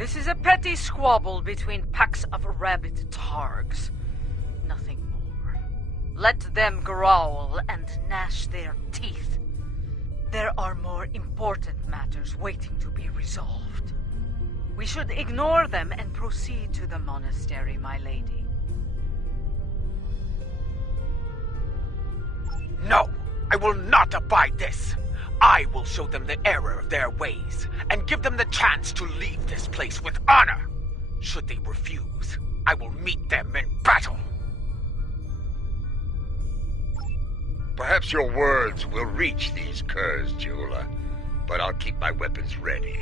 This is a petty squabble between packs of rabid targs. Nothing more. Let them growl and gnash their teeth. There are more important matters waiting to be resolved. We should ignore them and proceed to the monastery, my lady. No! I will not abide this! I will show them the error of their ways, and give them the chance to leave this place with honor. Should they refuse, I will meet them in battle. Perhaps your words will reach these curs, jeweler, but I'll keep my weapons ready.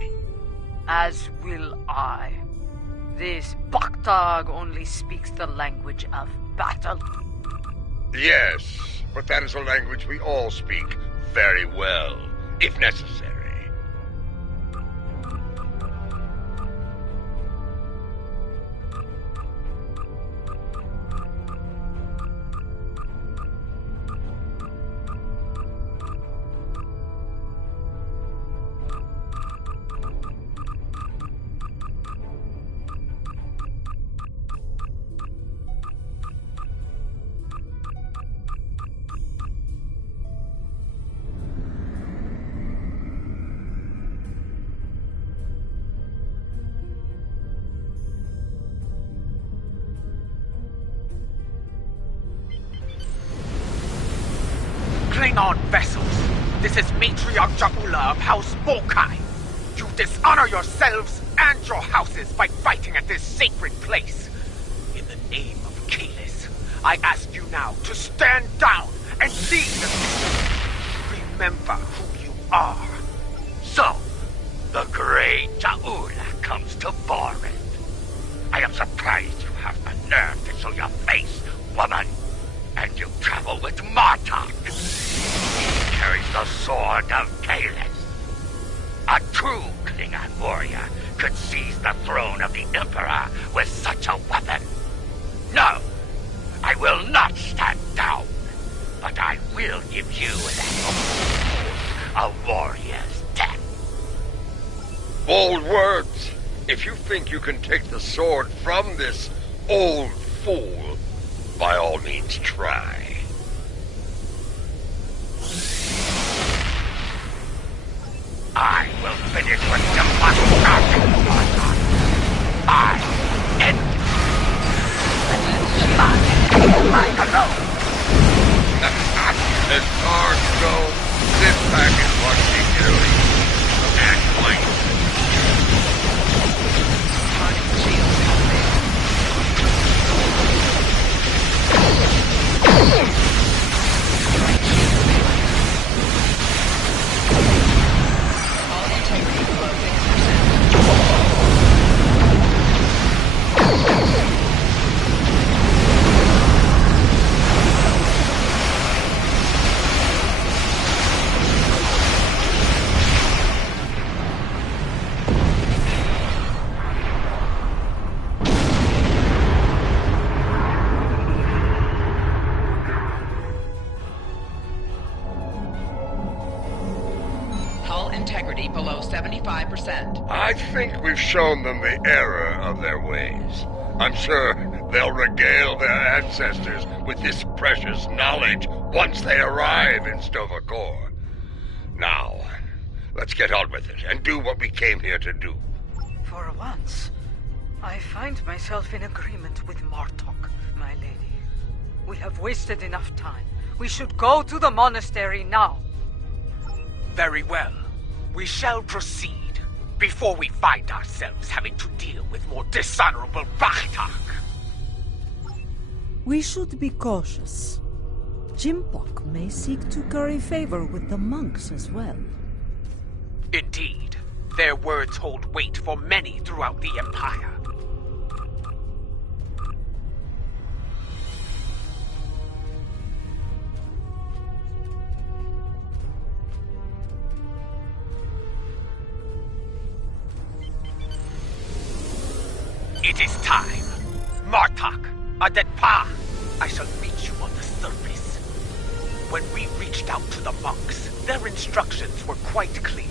As will I. This Baktag only speaks the language of battle. Yes, but that is a language we all speak very well, if necessary. Klingon vessels, this is Matriarch Jaula of House Bokai. You dishonor yourselves and your houses by fighting at this sacred place. In the name of Kalis, I ask you now to stand down and leave the city. Remember who you are. So, the great Jaula comes to Boris. I am surprised you have the nerve to show your face, woman. And you travel with Martok. He carries the sword of Kalis. A true Klingon warrior could seize the throne of the Emperor with such a weapon. No, I will not stand down, but I will give you a warrior's death. Bold words. If you think you can take the sword from this old fool, by all means try. I will finish what you must start, Martok. I end I alone. As cards go, this pack is particularly and point. Integrity below 75%. I think we've shown them the error of their ways. I'm sure they'll regale their ancestors with this precious knowledge once they arrive in Stovacor. Now, let's get on with it and do what we came here to do. For once, I find myself in agreement with Martok, my lady. We have wasted enough time. We should go to the monastery now. Very well. We shall proceed, before we find ourselves having to deal with more dishonorable Bakhtak. We should be cautious. Jimpok may seek to curry favor with the monks as well. Indeed. Their words hold weight for many throughout the Empire. It is time. Martok, Adetpa, I shall meet you on the surface. When we reached out to the monks, their instructions were quite clear.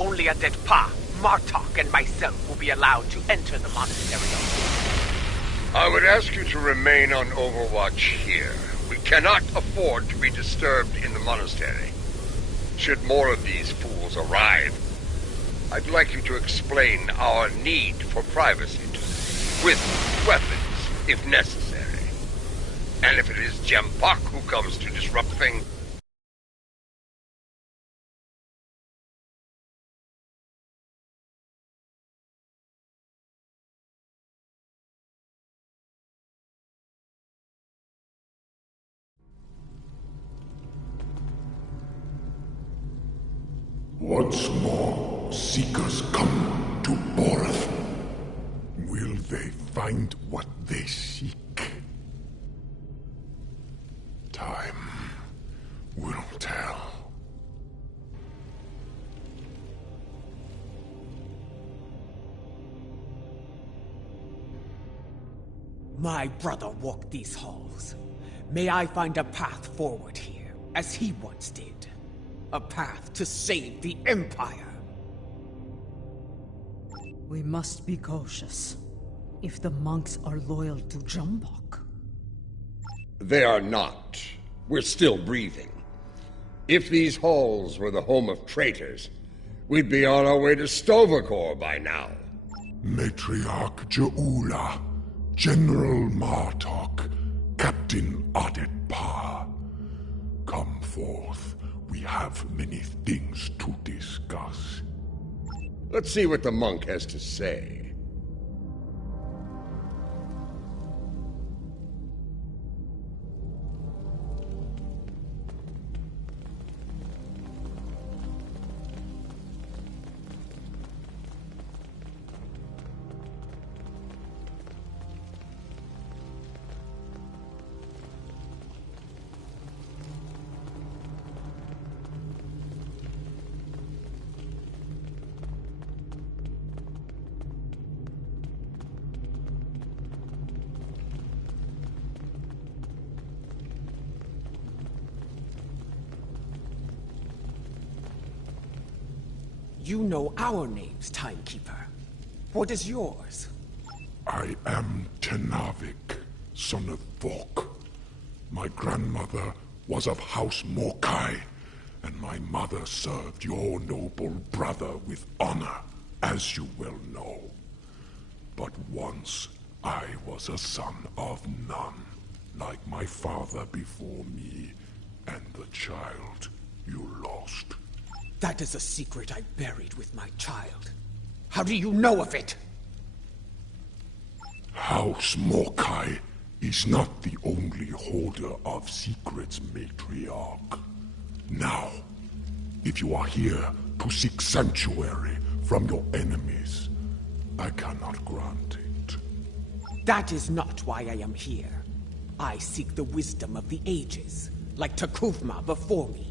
Only Adetpa Martok and myself will be allowed to enter the monastery alone. I would ask you to remain on overwatch here. We cannot afford to be disturbed in the monastery. Should more of these fools arrive, I'd like you to explain our need for privacy to them, with weapons, if necessary. And if it is Jempok who comes to disrupt things, once more, seekers come to Boreth. Will they find what they seek? Time will tell. My brother walked these halls. May I find a path forward here, as he once did. A path to save the Empire. We must be cautious. If the monks are loyal to Jambok. they are not. We're still breathing. If these halls were the home of traitors, we'd be on our way to Stovacor by now. Matriarch Jaula, General Martok, Captain Adetpa. Come forth. We have many things to discuss. Let's see what the monk has to say. You know our names, Timekeeper. What is yours? I am Tenavik, son of Vok. My grandmother was of House Morkai, and my mother served your noble brother with honor, as you well know. But once I was a son of none, like my father before me, and the child you lost. That is a secret I buried with my child. How do you know of it? House Morkai is not the only holder of secrets, Matriarch. Now, if you are here to seek sanctuary from your enemies, I cannot grant it. That is not why I am here. I seek the wisdom of the ages, like Takuvma before me.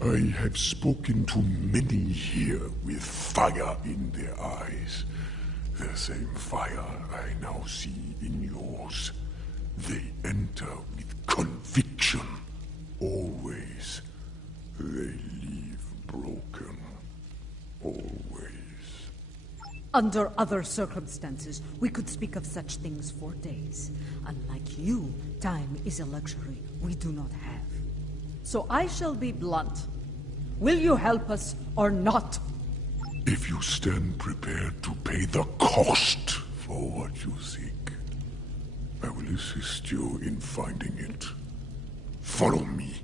I have spoken to many here with fire in their eyes. The same fire I now see in yours. They enter with conviction. Always. They leave broken. Always. Under other circumstances, we could speak of such things for days. Unlike you, time is a luxury we do not have. So I shall be blunt. Will you help us or not? If you stand prepared to pay the cost for what you seek, I will assist you in finding it. Follow me.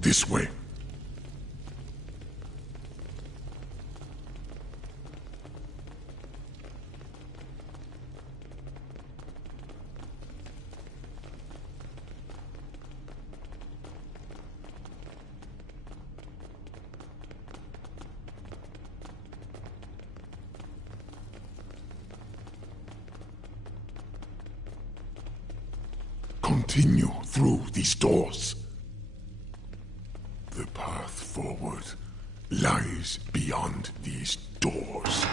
This way. Continue through these doors. The path forward lies beyond these doors.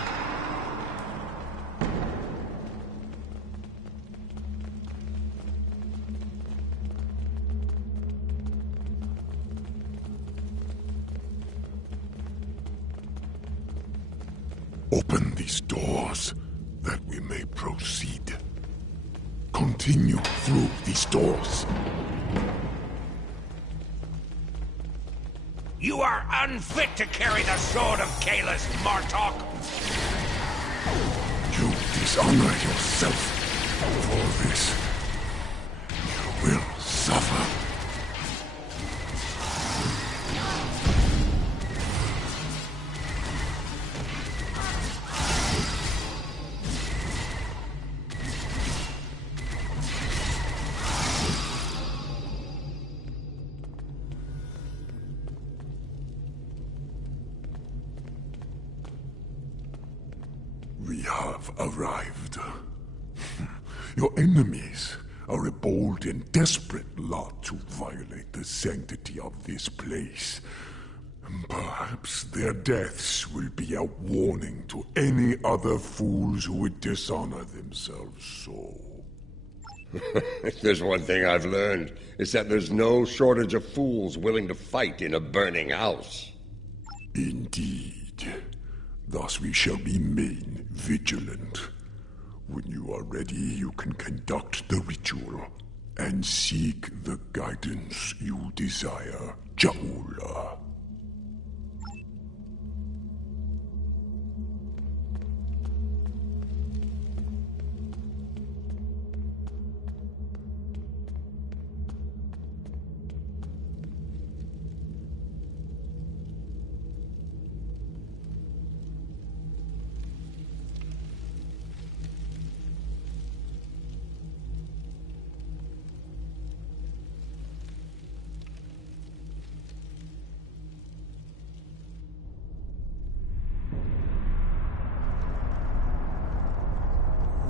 Open these doors, that we may proceed. Continue through these doors. You are unfit to carry the sword of Kalis, Martok! You dishonor yourself. For this, you will suffer. We have arrived. Your enemies are a bold and desperate lot to violate the sanctity of this place. Perhaps their deaths will be a warning to any other fools who would dishonor themselves so. If there's one thing I've learned, it's that there's no shortage of fools willing to fight in a burning house. Indeed. Thus we shall remain vigilant. When you are ready, you can conduct the ritual and seek the guidance you desire, Jaula.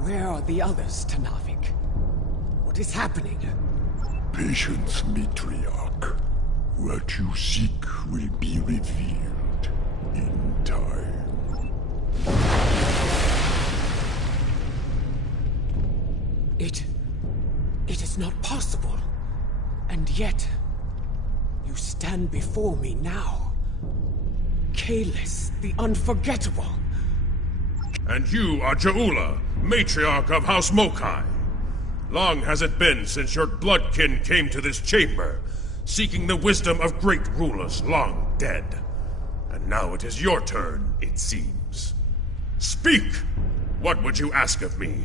Where are the others, Tanavik? What is happening? Patience, Matriarch. What you seek will be revealed in time. It is not possible. And yet, you stand before me now. Kalis, the Unforgettable. And you are Jaula, matriarch of House Mokai. Long has it been since your bloodkin came to this chamber, seeking the wisdom of great rulers long dead. And now it is your turn, it seems. Speak! What would you ask of me?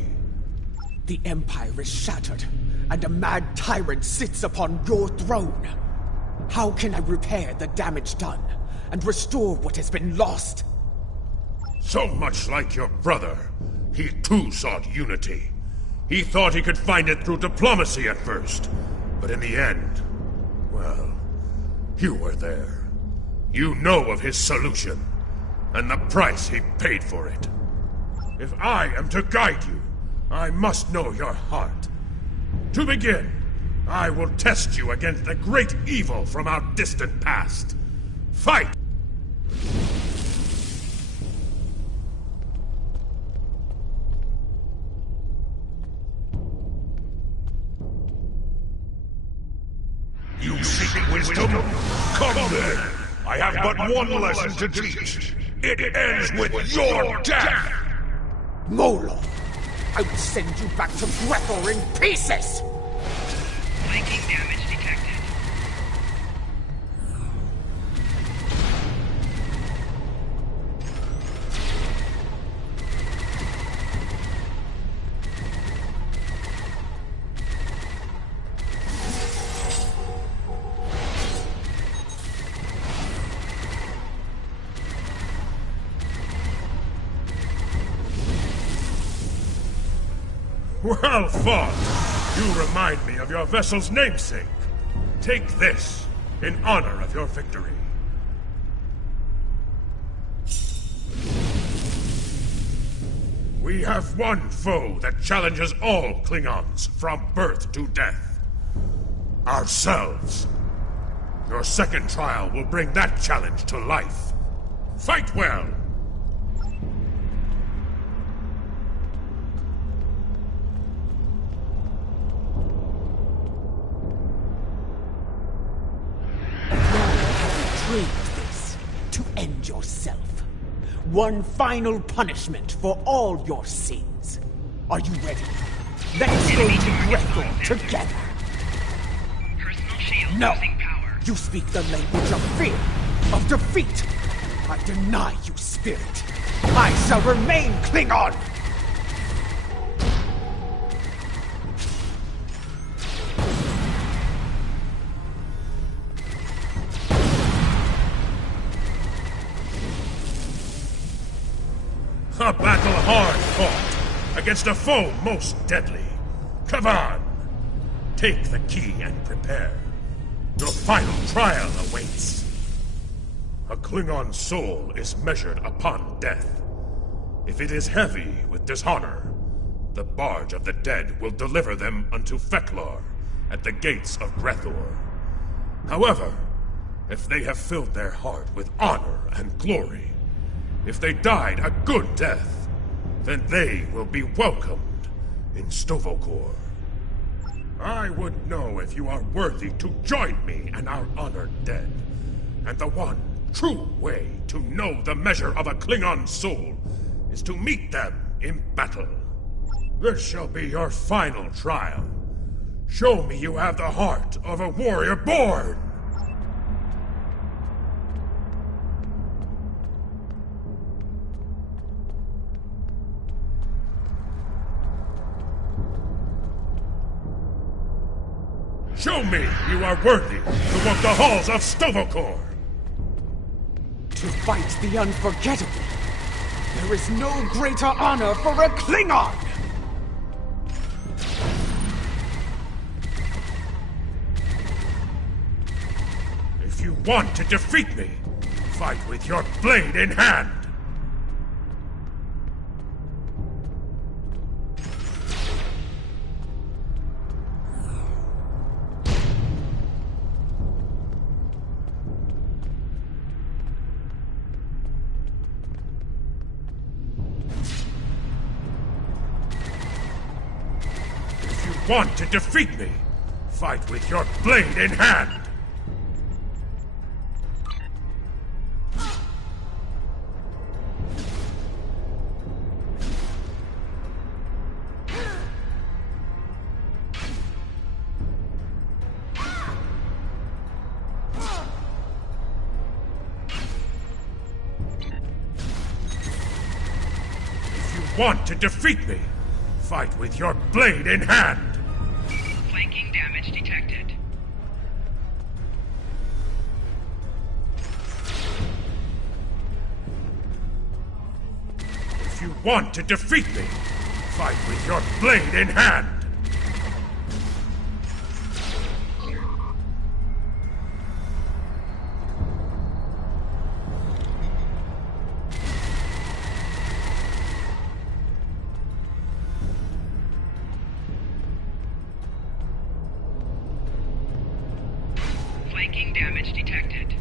The Empire is shattered, and a mad tyrant sits upon your throne. How can I repair the damage done, and restore what has been lost? So much like your brother, he too sought unity. He thought he could find it through diplomacy at first, but in the end, well, you were there. You know of his solution, and the price he paid for it. If I am to guide you, I must know your heart. To begin, I will test you against the great evil from our distant past. Fight! You seek wisdom? Come then! I have but one lesson to teach. It ends with your death! Molo! I will send you back to Breathor in pieces! Flanking damage detected. Well fought! You remind me of your vessel's namesake. Take this, in honor of your victory. We have one foe that challenges all Klingons from birth to death. Ourselves. Your second trial will bring that challenge to life. Fight well! Dreamed this, to end yourself. One final punishment for all your sins. Are you ready? Let's go to Grethel together. Personal shield No! losing power. You speak the language of fear, of defeat. I deny you, spirit. I shall remain Klingon! A battle hard fought against a foe most deadly. Kavan, take the key and prepare. Your final trial awaits. A Klingon soul is measured upon death. If it is heavy with dishonor, the barge of the dead will deliver them unto Feklar at the gates of Grethor. However, if they have filled their heart with honor and glory, if they died a good death, then they will be welcomed in Stovokor. I would know if you are worthy to join me and our honored dead. And the one true way to know the measure of a Klingon soul is to meet them in battle. This shall be your final trial. Show me you have the heart of a warrior born! Show me you are worthy to walk the halls of Stovokor! To fight the unforgettable, there is no greater honor for a Klingon! If you want to defeat me, fight with your blade in hand! Want to defeat me? Fight with your blade in hand! If you want to defeat me, fight with your blade in hand! Flanking damage detected. If you want to defeat me, fight with your blade in hand! Flanking damage detected.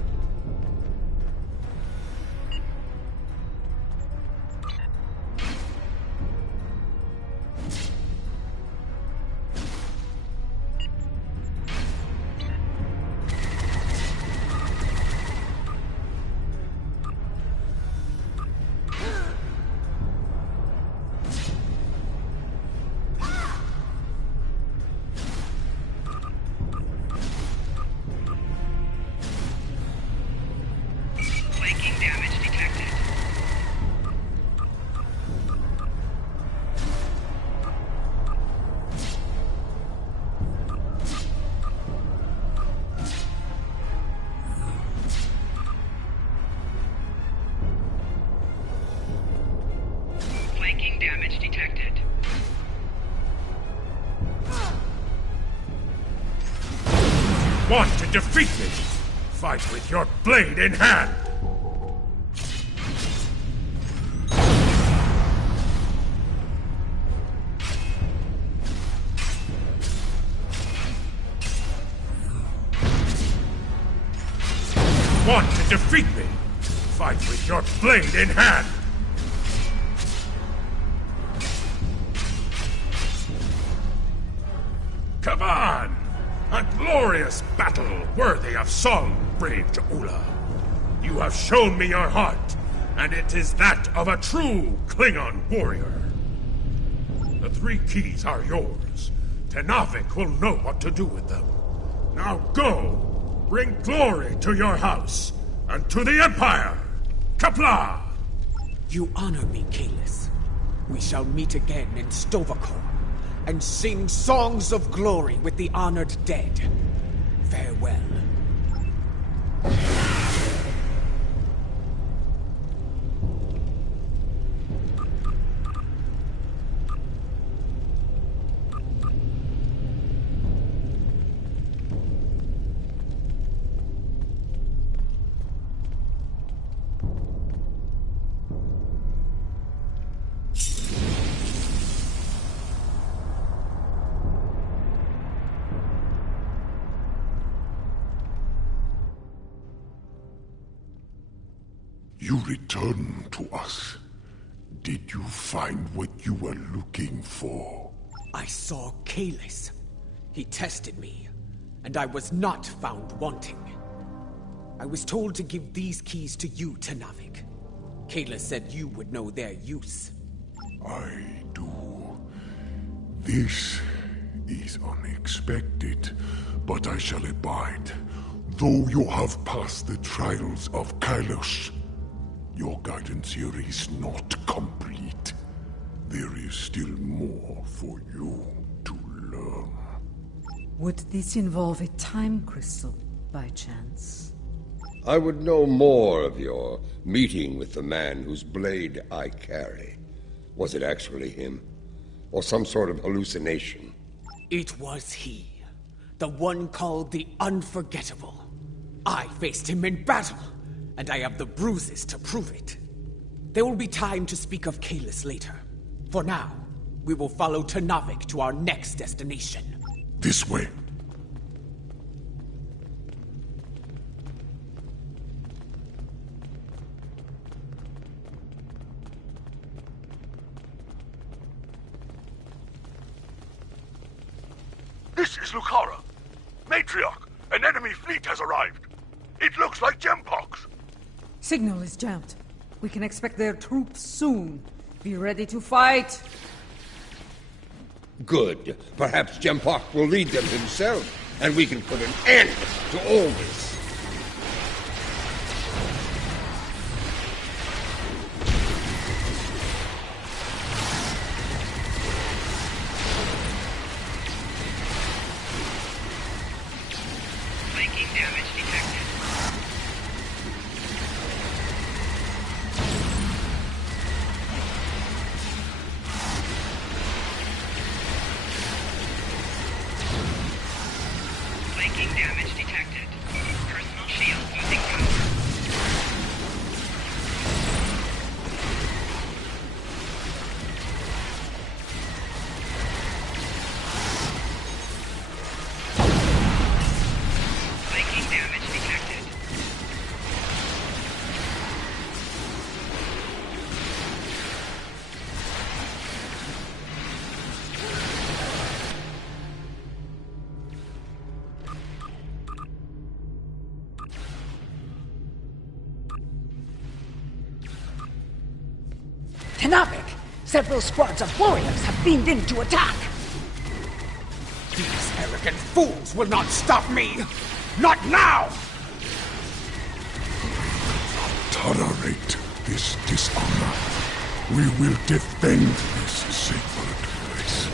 Flanking damage detected. Flanking damage detected. Want to defeat me? Fight with your blade in hand! Want to defeat me? Fight with your blade in hand! Come on! A glorious battle worthy of song, brave Jaula. You have shown me your heart, and it is that of a true Klingon warrior. The 3 keys are yours. Tenavik will know what to do with them. Now go! Bring glory to your house, and to the Empire! Kapla! You honor me, Kalis. We shall meet again in Stovakor, and sing songs of glory with the honored dead. Farewell. You returned to us. Did you find what you were looking for? I saw Kalis. He tested me, and I was not found wanting. I was told to give these keys to you, Tenavik. Kalis said you would know their use. I do. This is unexpected, but I shall abide. Though you have passed the trials of Kailash, your guidance here is not complete. There is still more for you to learn. Would this involve a time crystal, by chance? I would know more of your meeting with the man whose blade I carry. Was it actually him? Or some sort of hallucination? It was he. The one called the Unforgettable. I faced him in battle, and I have the bruises to prove it. There will be time to speak of Kalis later. For now, we will follow Tenavik to our next destination. This way. This is Lucara. Matriarch, an enemy fleet has arrived. It looks like Gempox. Signal is jammed. We can expect their troops soon. Be ready to fight. Good. Perhaps Jempak will lead them himself, and we can put an end to all this. Flanking damage detected. Flanking damage detected. Personal shield losing power. Flanking damage detected. Tenavik! Several squads of warriors have beamed in to attack! These arrogant fools will not stop me! Not now! Tolerate this dishonor. We will defend this sacred place.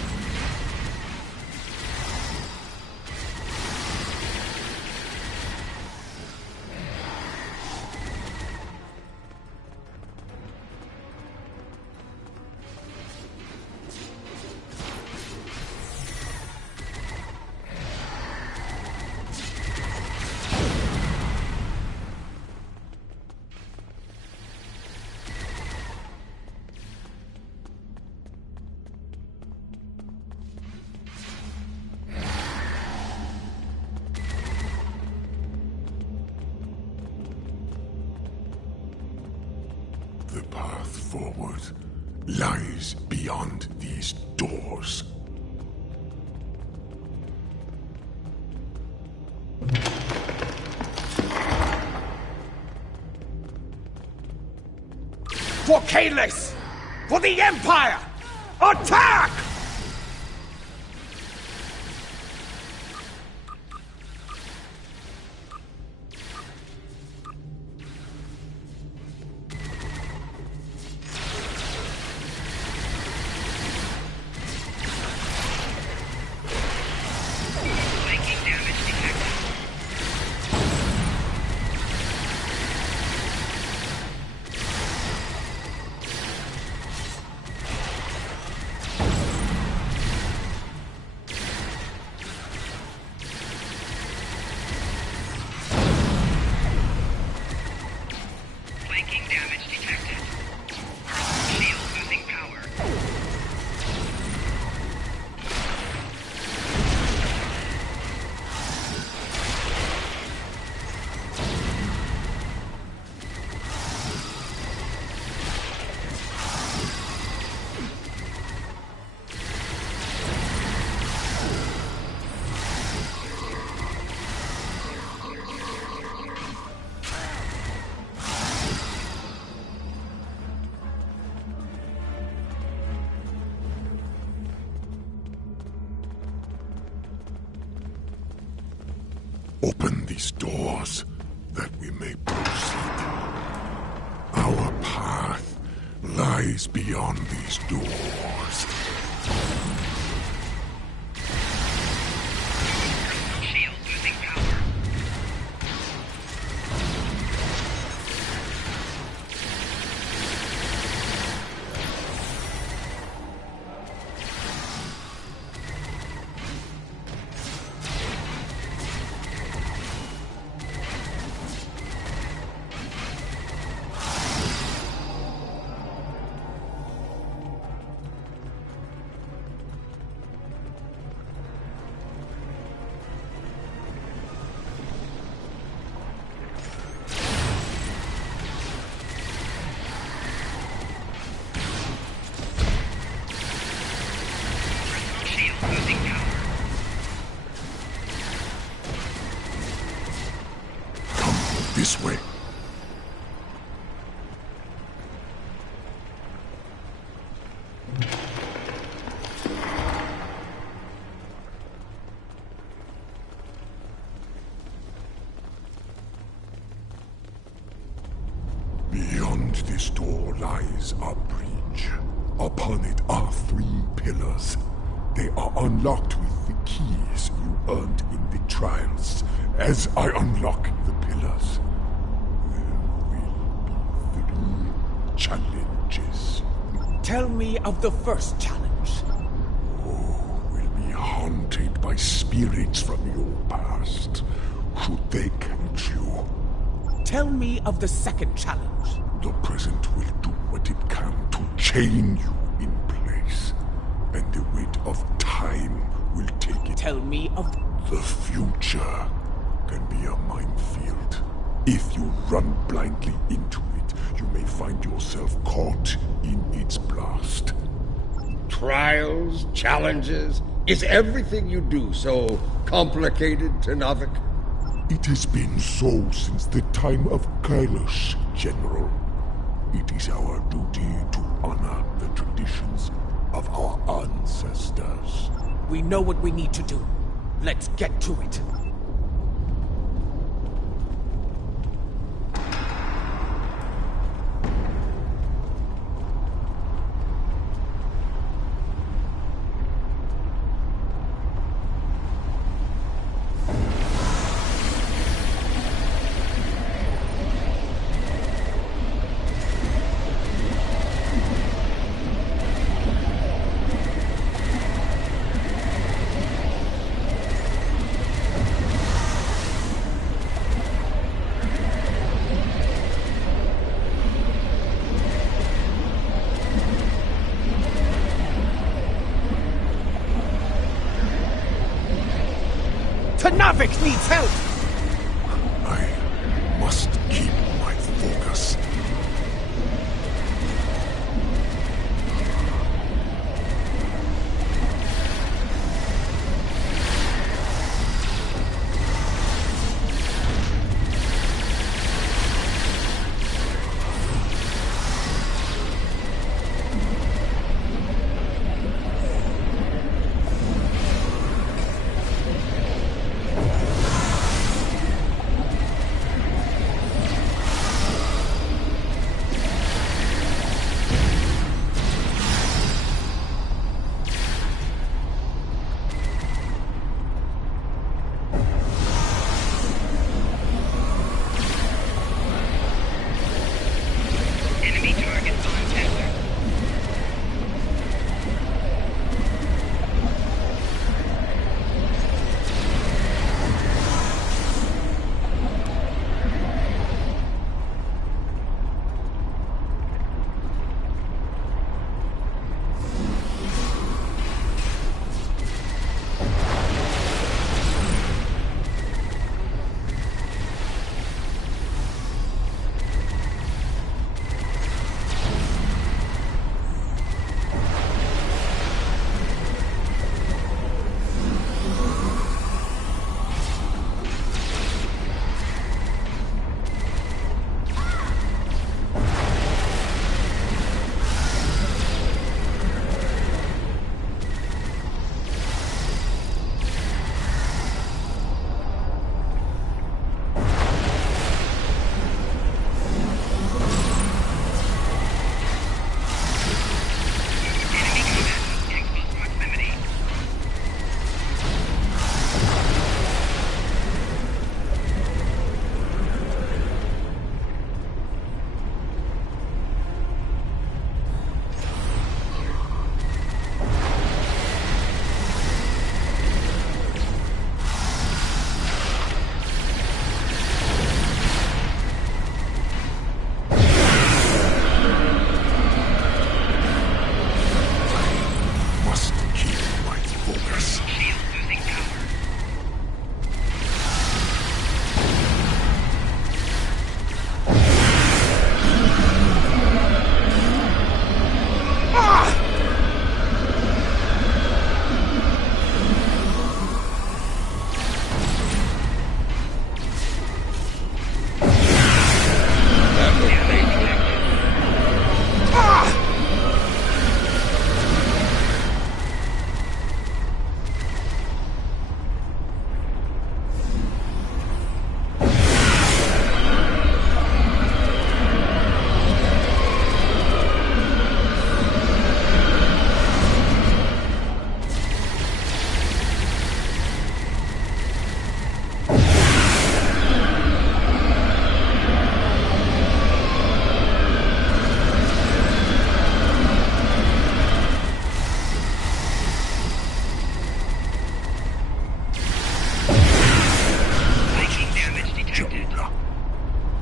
The path forward lies beyond these doors. For Kalis! For the Empire! Attack! Flanking damage detected. Flanking damage detected. Personal shield losing power. Open these doors, that we may proceed. Our path lies beyond these doors. Personal shield losing power. Personal shield losing power. Come this way. Beyond this door lies a breach. Upon it are 3 pillars. They are unlocked with the keys you earned in the trials. As I unlock the pillars, there will be 3 challenges. Tell me of the first challenge. Will be haunted by spirits from your past. Should they catch you, Tell me of the second challenge. the present will do what it can to chain you in place, and the weight of time will take it. Tell me of The future can be a minefield. If you run blindly into it, you may find yourself caught in its blast. Trials, challenges, is everything you do so complicated, Tenavik? It has been so since the time of Kailash, General. It is our duty to honor the traditions of our ancestors. we know what we need to do. Let's get to it. Tenavik needs help! I must keep my focus.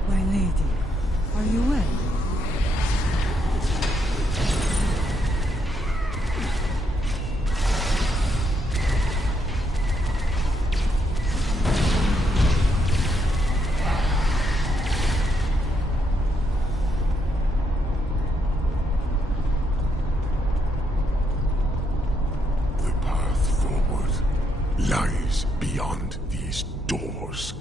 My lady, are you well? The path forward lies beyond these doors.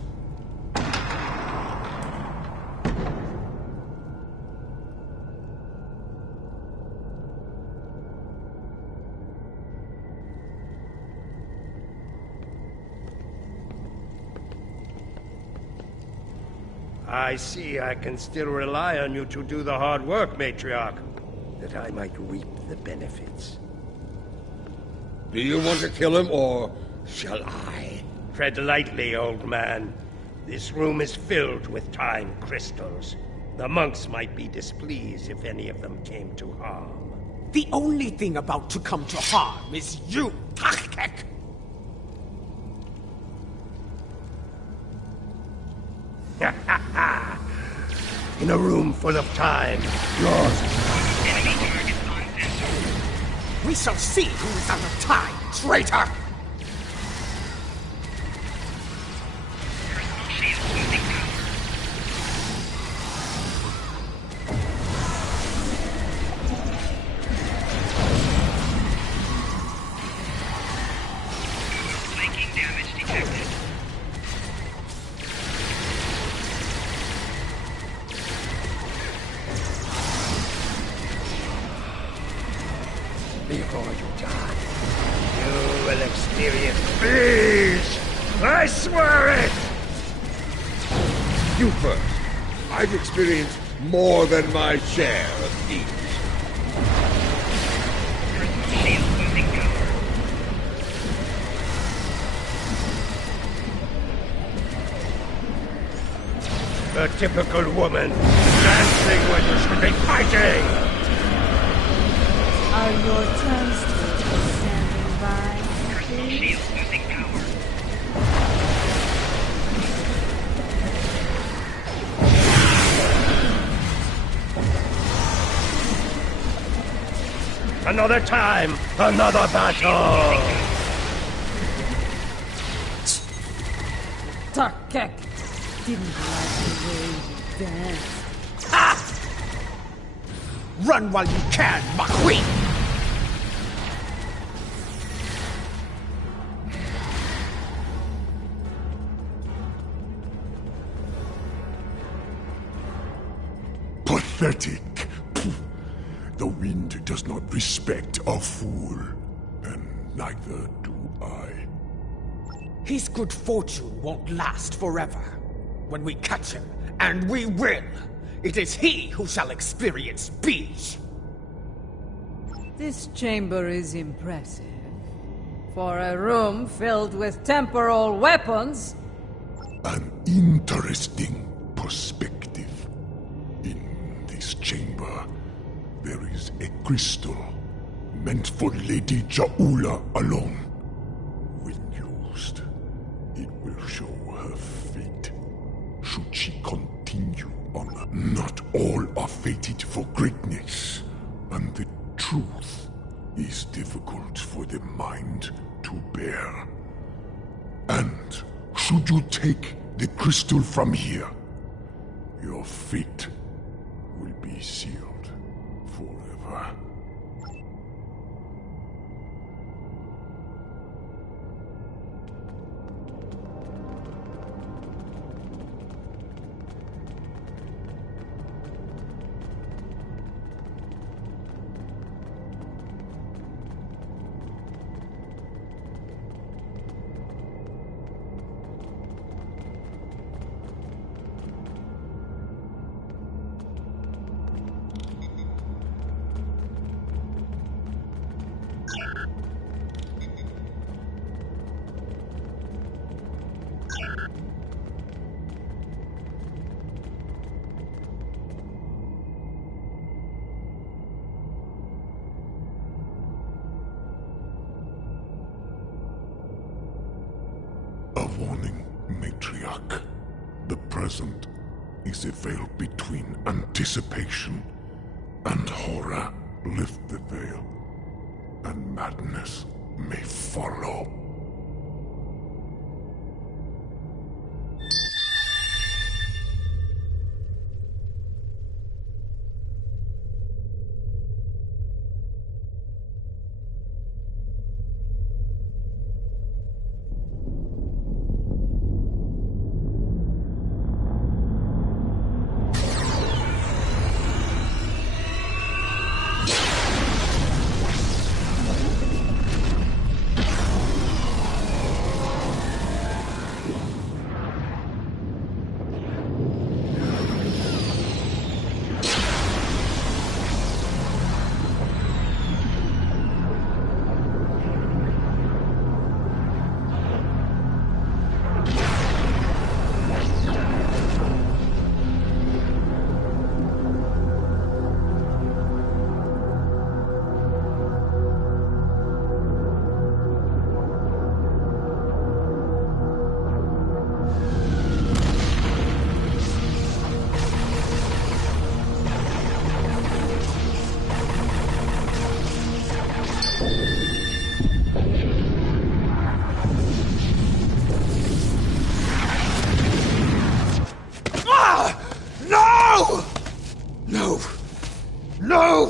I see I can still rely on you to do the hard work, Matriarch, that I might reap the benefits. Do you want to kill him, or shall I? Tread lightly, old man. This room is filled with time crystals. The monks might be displeased if any of them came to harm. The only thing about to come to harm is you, Tachkek! In a room full of time, lost. Enemy targets on sensor. We shall see who is out of time, traitor! Personal shield losing power. Flanking damage detected. Before you die, you will experience peace! I swear it! You first. I've experienced more than my share of ease. Personal shield losing power. A typical woman, dancing when you should be fighting! Are your turnstiles standing by? Personal shield losing power. Another time, another battle! Tachkek didn't like the way you danced. Ah! Run while you can, my queen! Pathetic. The wind does not respect a fool, and neither do I. His good fortune won't last forever. When we catch him, and we will, it is he who shall experience peace. This chamber is impressive. For a room filled with temporal weapons. An interesting perspective. In this chamber, there is a crystal meant for Lady Jaula alone. When used, it will show her fate. Should she continue on, not all are fated for greatness, and the truth is difficult for the mind to bear. And should you take the crystal from here, your fate will be sealed forever. A warning, matriarch. The present is a veil between anticipation and horror. Lift the veil, and madness may follow. No!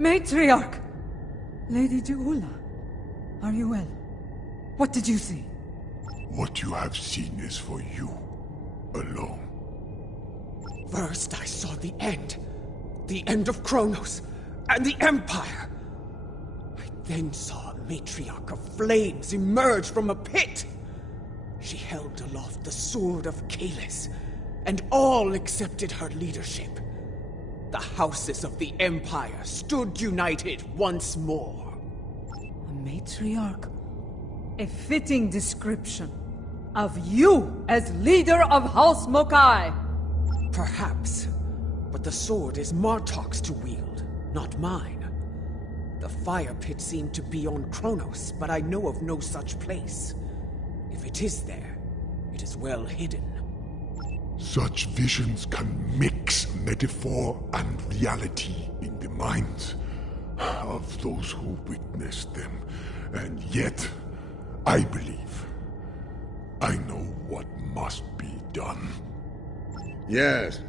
Matriarch! Lady Juula, are you well? What did you see? What you have seen is for you alone. First I saw the end. The end of Kronos and the Empire. I then saw a matriarch of flames emerge from a pit. She held aloft the sword of Kalis, and all accepted her leadership. The houses of the Empire stood united once more. A matriarch? A fitting description of you as leader of House Mokai. Perhaps, but the sword is Martok's to wield, not mine. The fire pit seemed to be on Kronos, but I know of no such place. If it is there, it is well hidden. Such visions can mix metaphor and reality in the minds of those who witness them. And yet, I believe I know what must be done. Yes,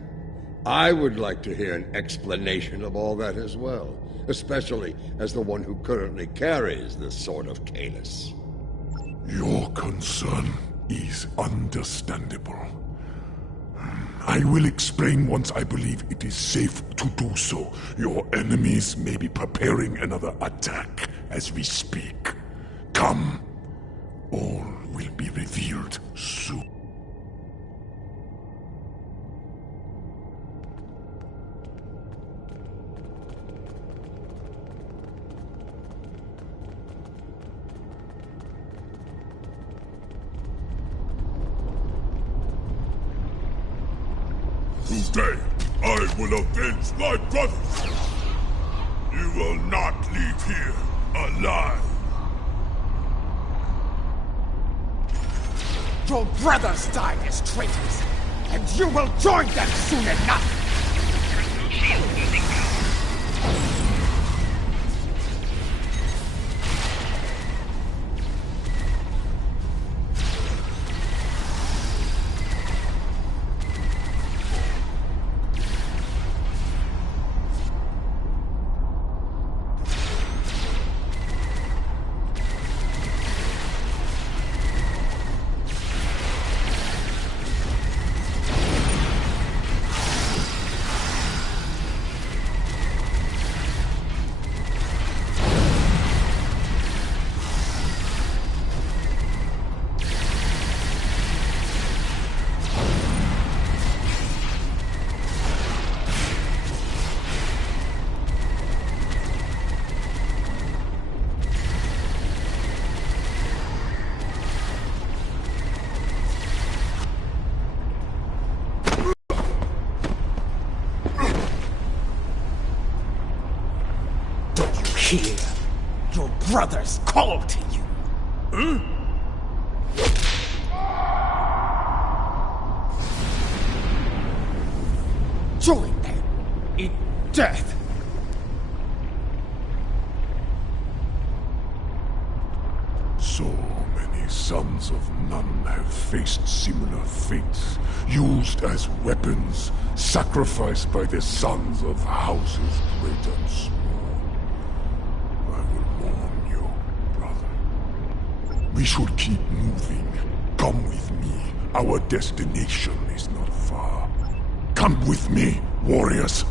I would like to hear an explanation of all that as well, especially as the one who currently carries the Sword of Kalis. Your concern is understandable. I will explain once I believe it is safe to do so. Your enemies may be preparing another attack as we speak. Come. All will be revealed soon. Today, I will avenge my brothers. You will not leave here alive. Your brothers died as traitors, and you will join them soon enough! Personal shield losing power. Here, your brothers call to you. Join them in death. So many sons of none have faced similar fates, used as weapons, sacrificed by the sons of houses great and small. I will warn you, brother. We should keep moving. Come with me. Our destination is not far. Come with me, warriors.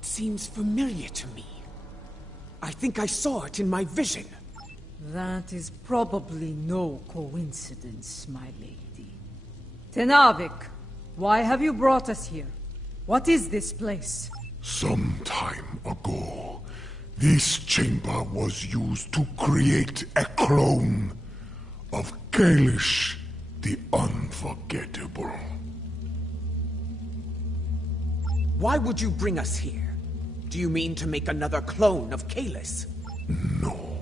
Seems familiar to me. I think I saw it in my vision. That is probably no coincidence, my lady. Tenavik, why have you brought us here? What is this place? Some time ago, this chamber was used to create a clone of Kalish the Unforgettable. Why would you bring us here? Do you mean to make another clone of Kalis? No.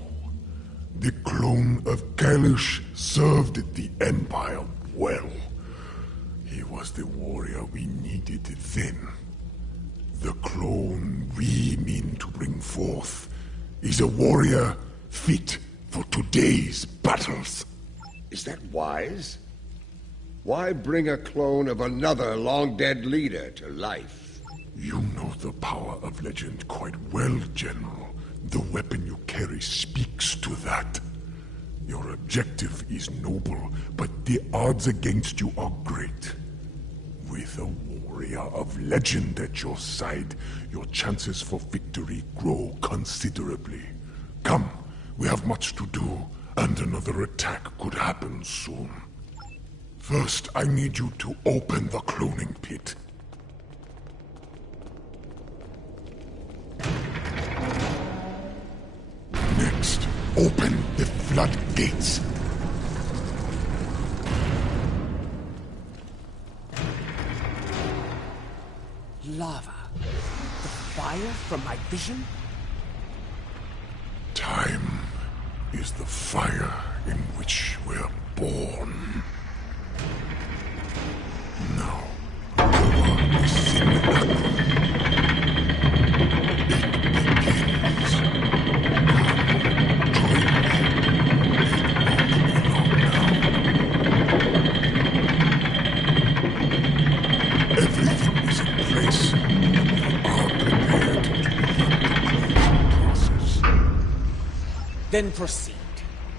The clone of Kalish served the Empire well. He was the warrior we needed then. The clone we mean to bring forth is a warrior fit for today's battles. Is that wise? Why bring a clone of another long-dead leader to life? You know the power of legend quite well, General. The weapon you carry speaks to that. Your objective is noble, but the odds against you are great. With a warrior of legend at your side, your chances for victory grow considerably. Come, we have much to do, and another attack could happen soon. First, I need you to open the cloning pit. Next, open the floodgates. lava. The fire from my vision? Time is the fire in which we're born. Now, our simulacrum. Then proceed.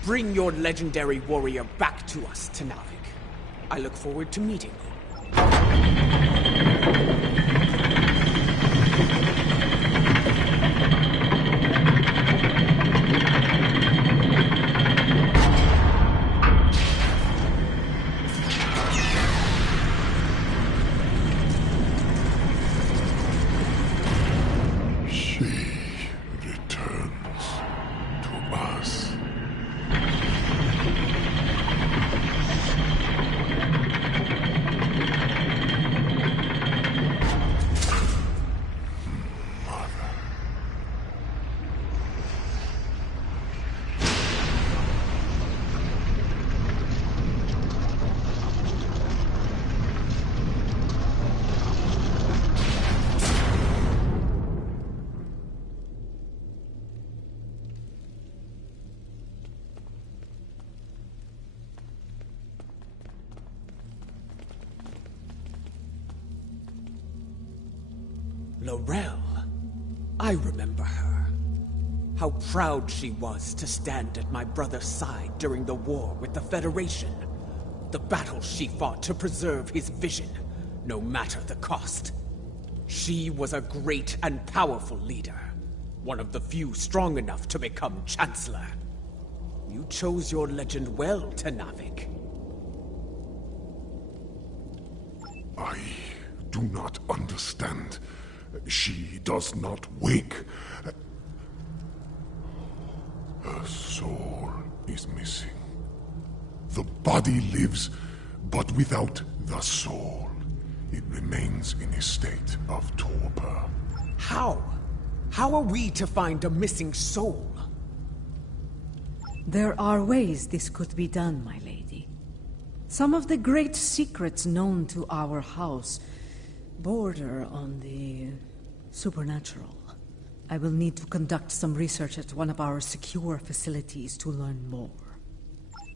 Bring your legendary warrior back to us, Tenavik. I look forward to meeting you. Laurel. I remember her. How proud she was to stand at my brother's side during the war with the Federation. The battles she fought to preserve his vision, no matter the cost. She was a great and powerful leader. One of the few strong enough to become Chancellor. You chose your legend well, Tenavik. I do not understand. She does not wake. Her soul is missing. The body lives, but without the soul. It remains in a state of torpor. How? How are we to find a missing soul? There are ways this could be done, my lady. Some of the great secrets known to our house border on the supernatural. I will need to conduct some research at one of our secure facilities to learn more.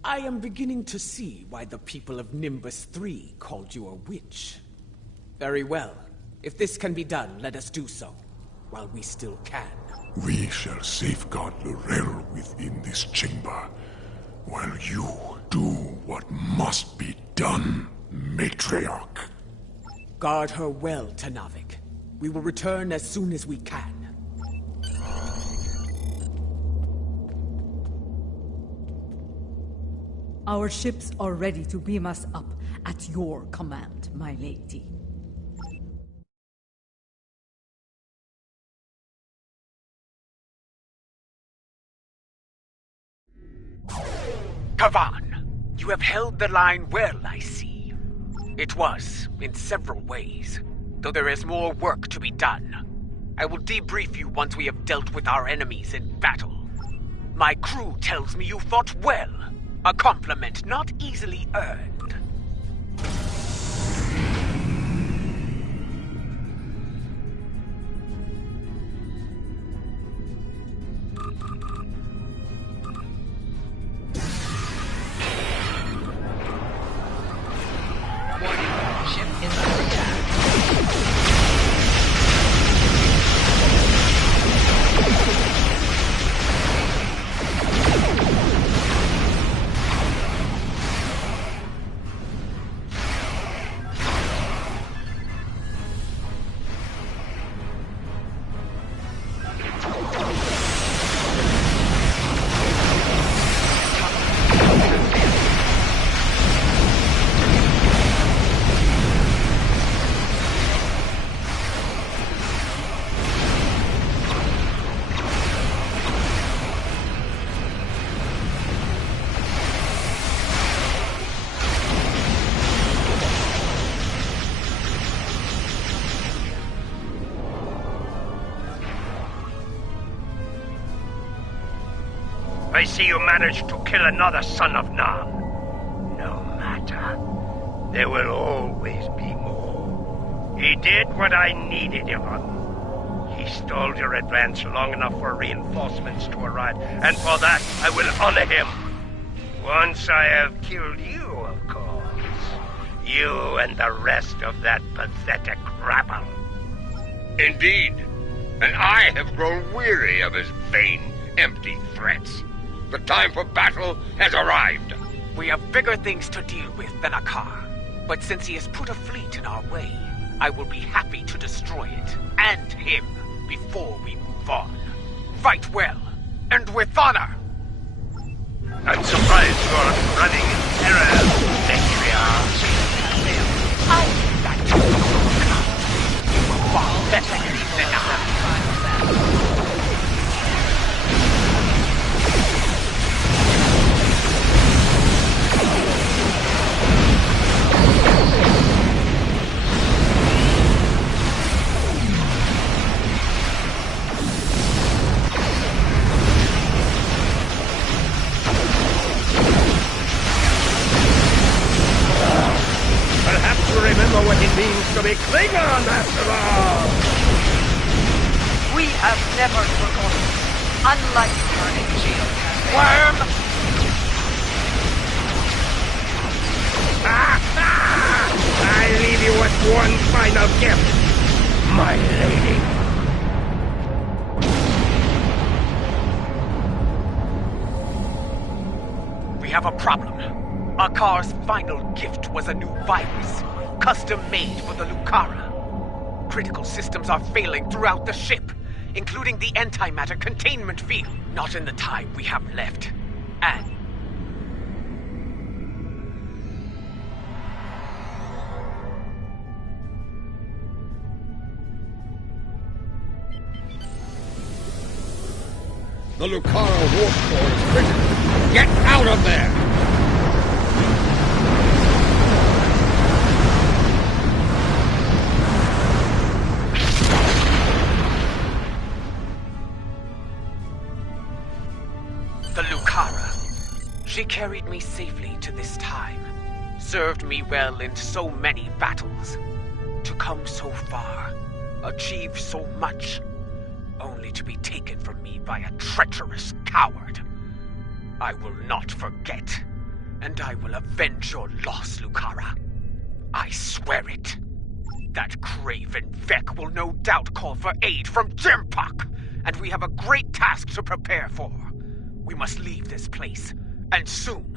I am beginning to see why the people of Nimbus 3 called you a witch. Very well. If this can be done, let us do so, while we still can. We shall safeguard Laurel within this chamber, while you do what must be done, Matriarch. Guard her well, Tenavik. We will return as soon as we can. Our ships are ready to beam us up at your command, my lady. Kavan, you have held the line well, I see. It was, in several ways, though there is more work to be done. I will debrief you once we have dealt with our enemies in battle. My crew tells me you fought well, a compliment not easily earned. I see you managed to kill another son of Nan. No matter. There will always be more. He did what I needed him on. He stalled your advance long enough for reinforcements to arrive, and for that I will honor him. Once I have killed you, of course. You and the rest of that pathetic rabble. Indeed. And I have grown weary of his vain, empty threats. The time for battle has arrived. We have bigger things to deal with than a car. But since he has put a fleet in our way, I will be happy to destroy it, and him, before we move on. Fight well, and with honor! I'm surprised you're running in terror, Matriarch. I did that to you, you were far better than I. Perhaps you remember what it means to be Klingon, after all! We have never forgotten, unlike turning shield. Worm! I leave you with one final gift, my lady. We have a problem. Akar's final gift was a new virus, custom-made for the Lucara. Critical systems are failing throughout the ship, including the antimatter containment field. Not in the time we have left. And The Lucara warp core is critical. Get out of there! the Lucara. She carried me safely to this time, served me well in so many battles. To come so far, achieve so much, only to be taken from me by a treacherous coward. I will not forget, and I will avenge your loss, Lucara. I swear it. That craven Vec will no doubt call for aid from Jimpak, and we have a great task to prepare for. We must leave this place, and soon.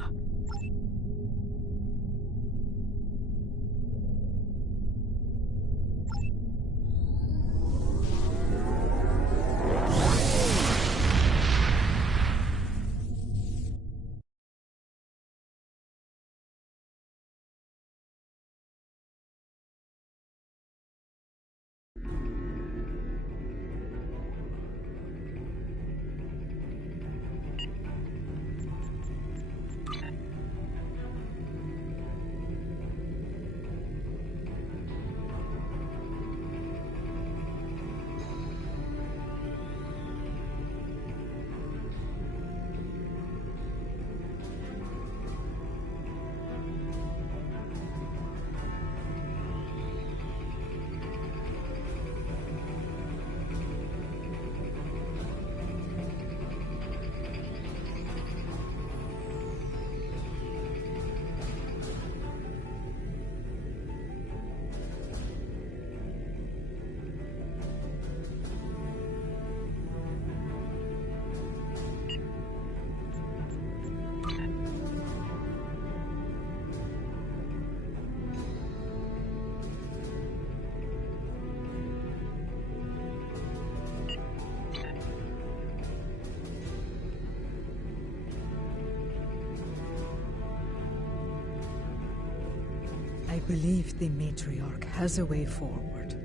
I believe the matriarch has a way forward,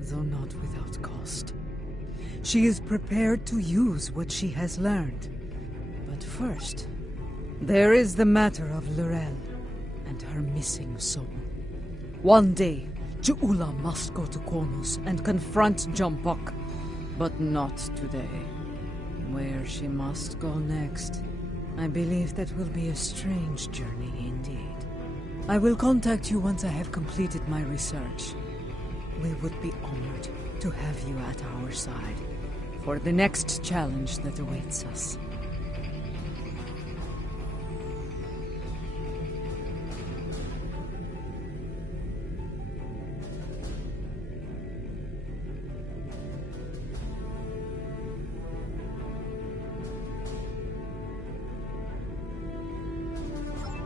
though not without cost. She is prepared to use what she has learned. But first, there is the matter of Lorel and her missing soul. One day, Ju'ula must go to Kornos and confront Jumpuck, but not today. Where she must go next, I believe that will be a strange journey indeed. I will contact you once I have completed my research. We would be honored to have you at our side for the next challenge that awaits us.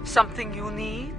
Something you need?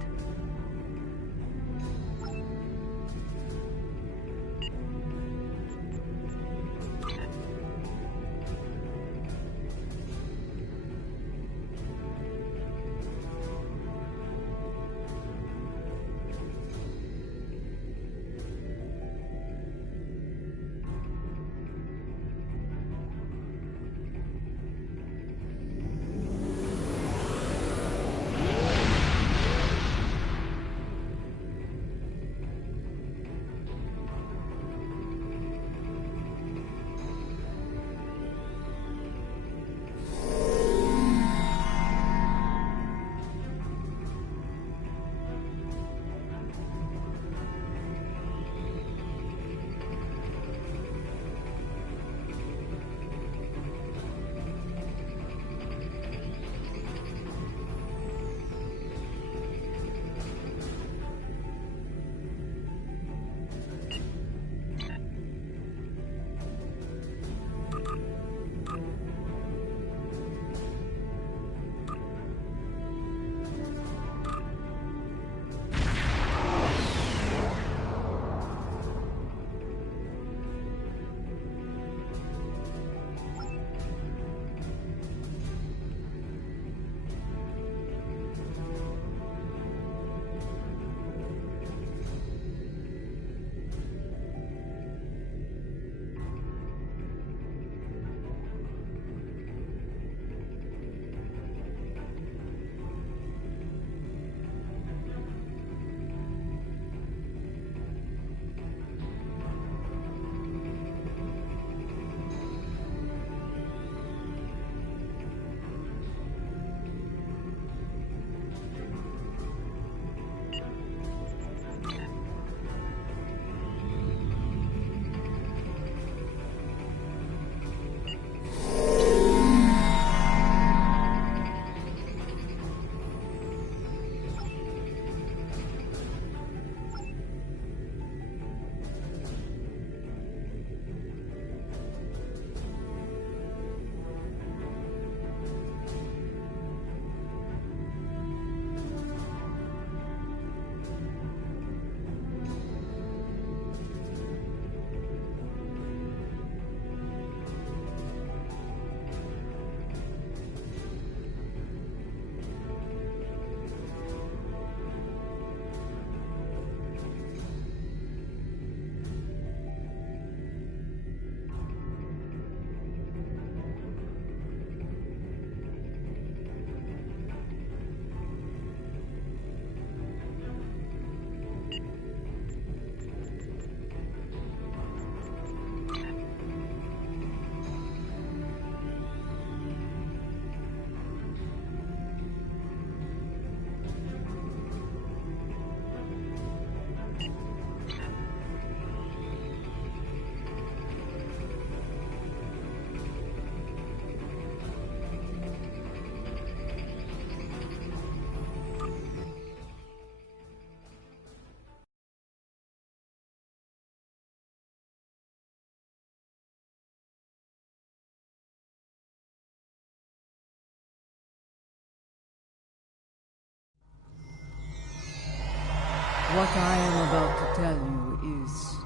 What I am about to tell you is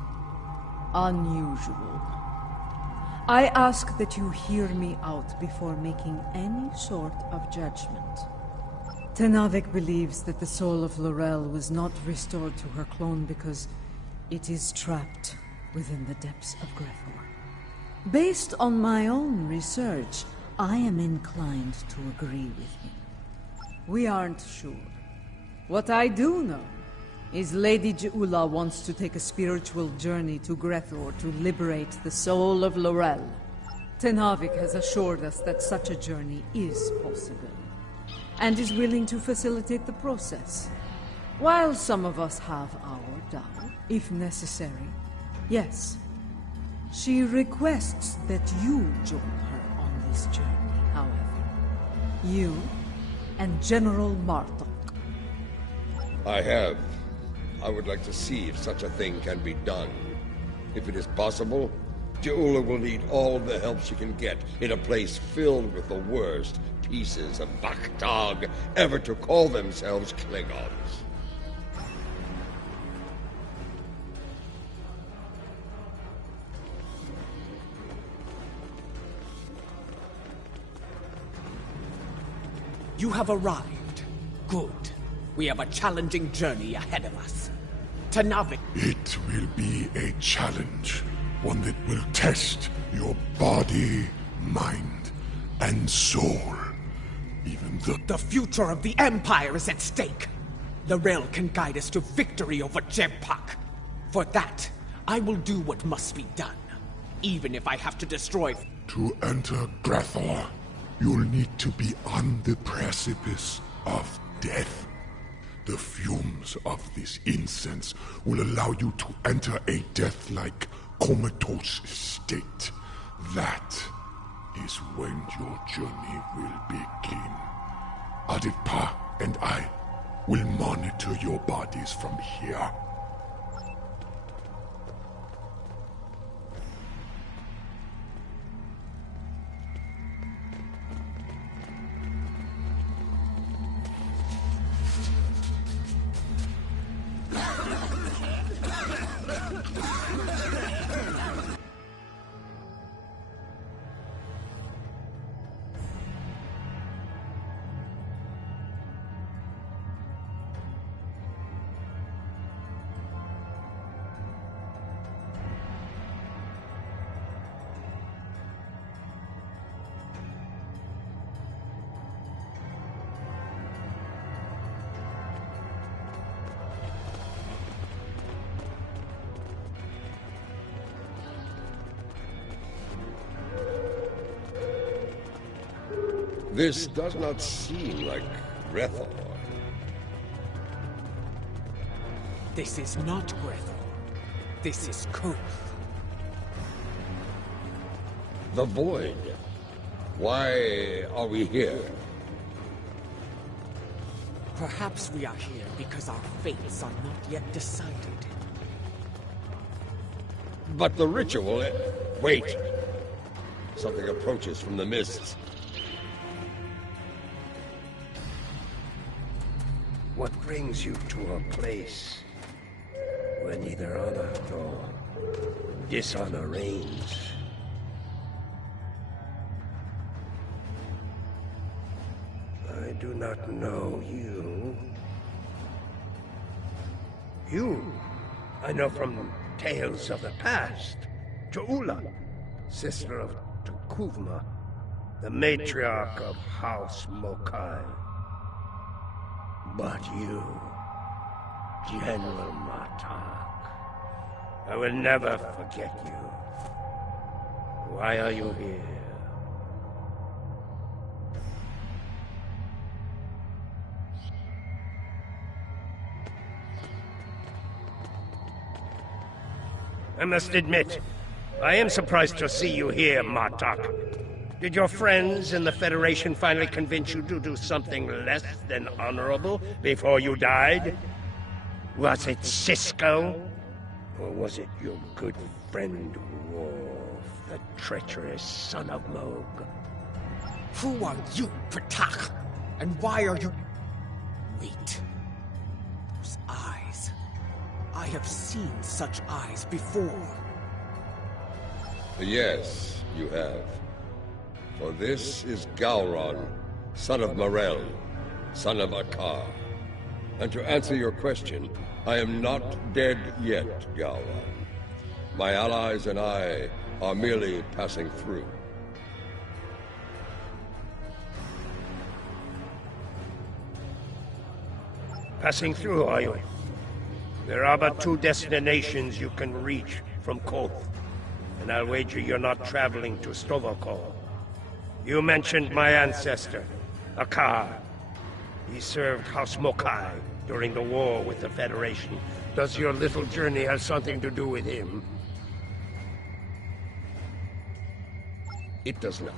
unusual. I ask that you hear me out before making any sort of judgment. Tenavik believes that the soul of Laurel was not restored to her clone because it is trapped within the depths of Grethor. Based on my own research, I am inclined to agree with him. We aren't sure. What I do know is Lady Je'ula wants to take a spiritual journey to Grethor to liberate the soul of Laurel. Tenavik has assured us that such a journey is possible, and is willing to facilitate the process. While some of us have our doubt, if necessary, yes, she requests that you join her on this journey, however. You and General Martok. I would like to see if such a thing can be done. If it is possible, Ja'ula will need all the help she can get in a place filled with the worst pieces of Baktag ever to call themselves Klingons. You have arrived. Good. We have a challenging journey ahead of us. Tenavik. It will be a challenge. One that will test your body, mind, and soul. Even the future of the Empire is at stake. The Rail can guide us to victory over Jebpak. For that, I will do what must be done. Even if I have to destroy... To enter Grathor, you'll need to be on the precipice of death. The fumes of this incense will allow you to enter a death-like comatose state. That is when your journey will begin. Aditpa and I will monitor your bodies from here. This does not seem like Grathor. This is not Grathor. This is Koth. The Void. Why are we here? Perhaps we are here because our fates are not yet decided. But the ritual... Wait! Something approaches from the mists. What brings you to a place where neither honor nor dishonor reigns? I do not know you. You, I know from tales of the past. Ja'ula, sister of Tukuvma, the matriarch of House Mokai. But you, General Martok, I will never forget you. Why are you here? I must admit, I am surprised to see you here, Martok. Did your friends in the Federation finally convince you to do something less than honorable before you died? Was it Cisco? Or was it your good friend Worf, the treacherous son of Moog? Who are you, Pratak? And why are you... Wait. Those eyes. I have seen such eyes before. Yes, you have. For this is Gowron, son of Morel, son of Akar. And to answer your question, I am not dead yet, Gowron. My allies and I are merely passing through. Passing through, are you? There are but two destinations you can reach from Koth. And I'll wager you're not traveling to Stovokor. You mentioned my ancestor, Akar. He served House Mokai during the war with the Federation. Does your little journey have something to do with him? It does not.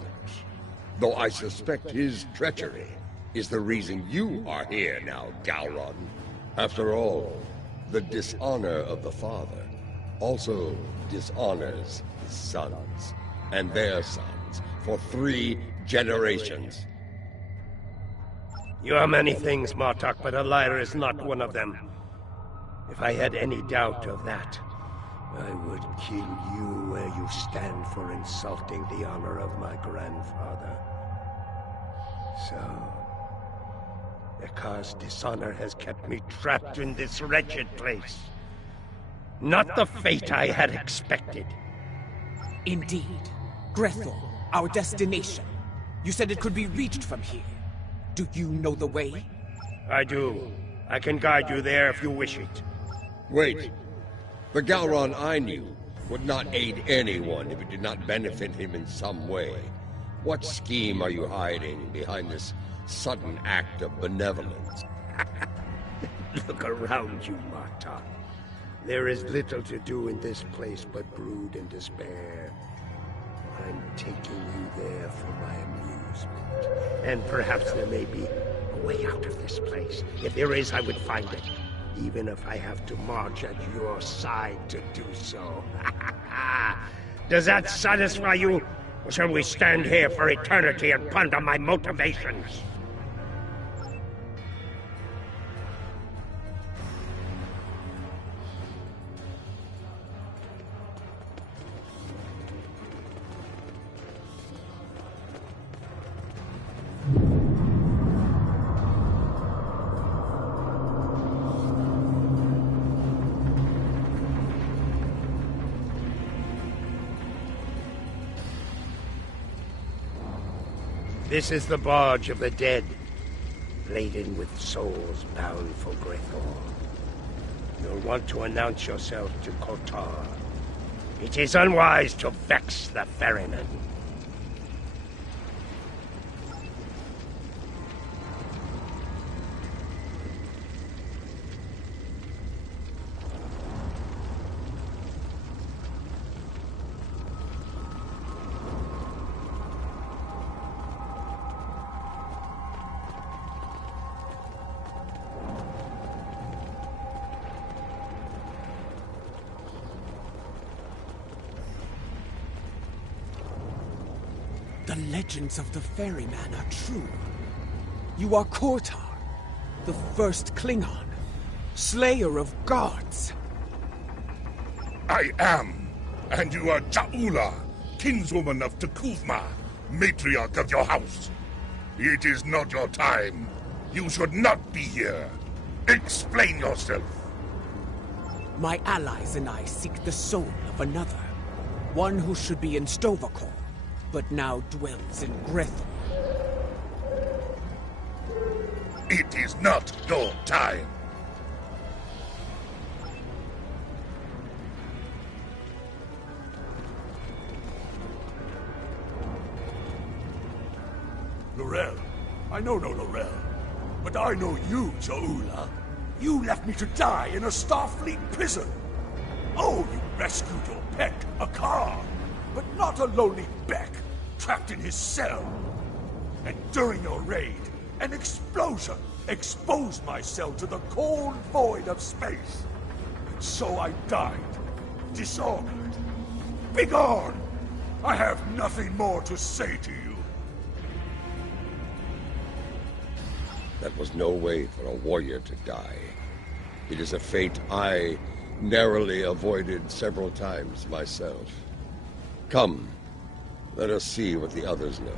Though I suspect his treachery is the reason you are here now, Gowron. After all, the dishonor of the father also dishonors his sons and their sons for 3 generations. You are many things, Martok, but a liar is not one of them. If I had any doubt of that, I would kill you where you stand for insulting the honor of my grandfather. So, Akar's dishonor has kept me trapped in this wretched place. Not the fate I had expected. Indeed. Grethel, our destination. You said it could be reached from here. Do you know the way? I do. I can guide you there if you wish it. Wait. The Gowron I knew would not aid anyone if it did not benefit him in some way. What scheme are you hiding behind this sudden act of benevolence? Look around you, Martok. There is little to do in this place but brood and despair. I'm taking you there for my amusement. And perhaps there may be a way out of this place. If there is, I would find it. Even if I have to march at your side to do so. Does that satisfy you? Or shall we stand here for eternity and ponder my motivations? This is the barge of the dead, laden with souls bound for Grethor. You'll want to announce yourself to Kotar. It is unwise to vex the ferryman. The legends of the ferryman are true. You are Kotar, the first Klingon, slayer of gods. I am, and you are Ja'ula, kinswoman of Tekuvma, matriarch of your house. It is not your time. You should not be here. Explain yourself. My allies and I seek the soul of another. One who should be in Stovokor, but now dwells in Grethel. It is not your time. Laurel. I know no Laurel. But I know you, Ja'ula. You left me to die in a Starfleet prison. Oh, you rescued your pet, Akar. But not a lowly Beck, trapped in his cell. And during your raid, an explosion exposed my cell to the cold void of space. And so I died, dishonored. Begone! I have nothing more to say to you. That was no way for a warrior to die. It is a fate I narrowly avoided several times myself. Come, let us see what the others know.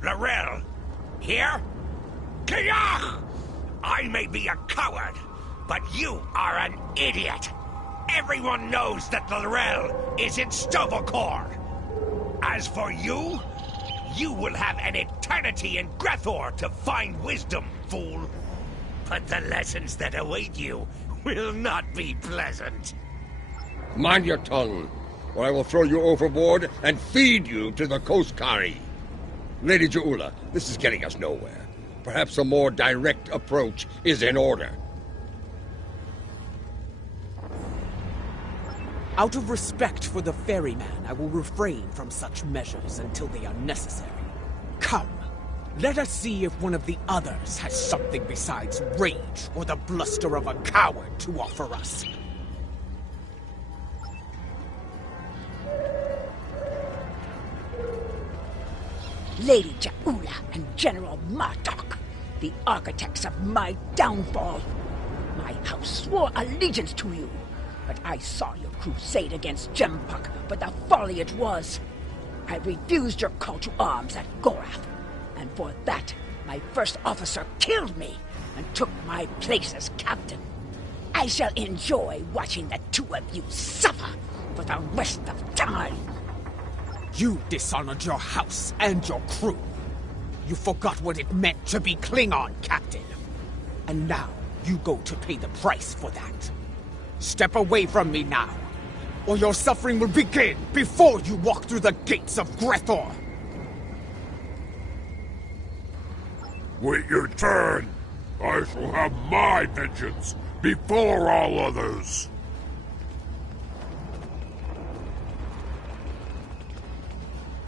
Laurel, here? Kiyach! I may be a coward, but you are an idiot. Everyone knows that Laurel is in Stovokor. As for you, You will have an eternity in Grethor to find wisdom, fool. But the lessons that await you will not be pleasant. Mind your tongue, or I will throw you overboard and feed you to the Koskari. Lady Ja'ula, this is getting us nowhere. Perhaps a more direct approach is in order. Out of respect for the ferryman, I will refrain from such measures until they are necessary. Come, let us see if one of the others has something besides rage or the bluster of a coward to offer us. Lady Ja'ula and General Marduk, the architects of my downfall. My house swore allegiance to you, but I saw your crusade against Jempuk for the folly it was. I refused your call to arms at Gorath, and for that, my first officer killed me and took my place as captain. I shall enjoy watching the two of you suffer for the rest of time. You dishonored your house and your crew. You forgot what it meant to be Klingon, Captain. And now you go to pay the price for that. Step away from me now, or your suffering will begin before you walk through the gates of Grethor. Wait your turn. I shall have my vengeance before all others.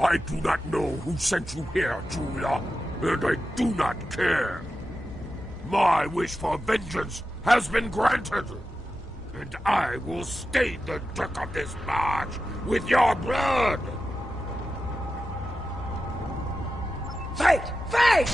I do not know who sent you here, Julia, and I do not care. My wish for vengeance has been granted, and I will stain the deck of this barge with your blood! Fight! Fight!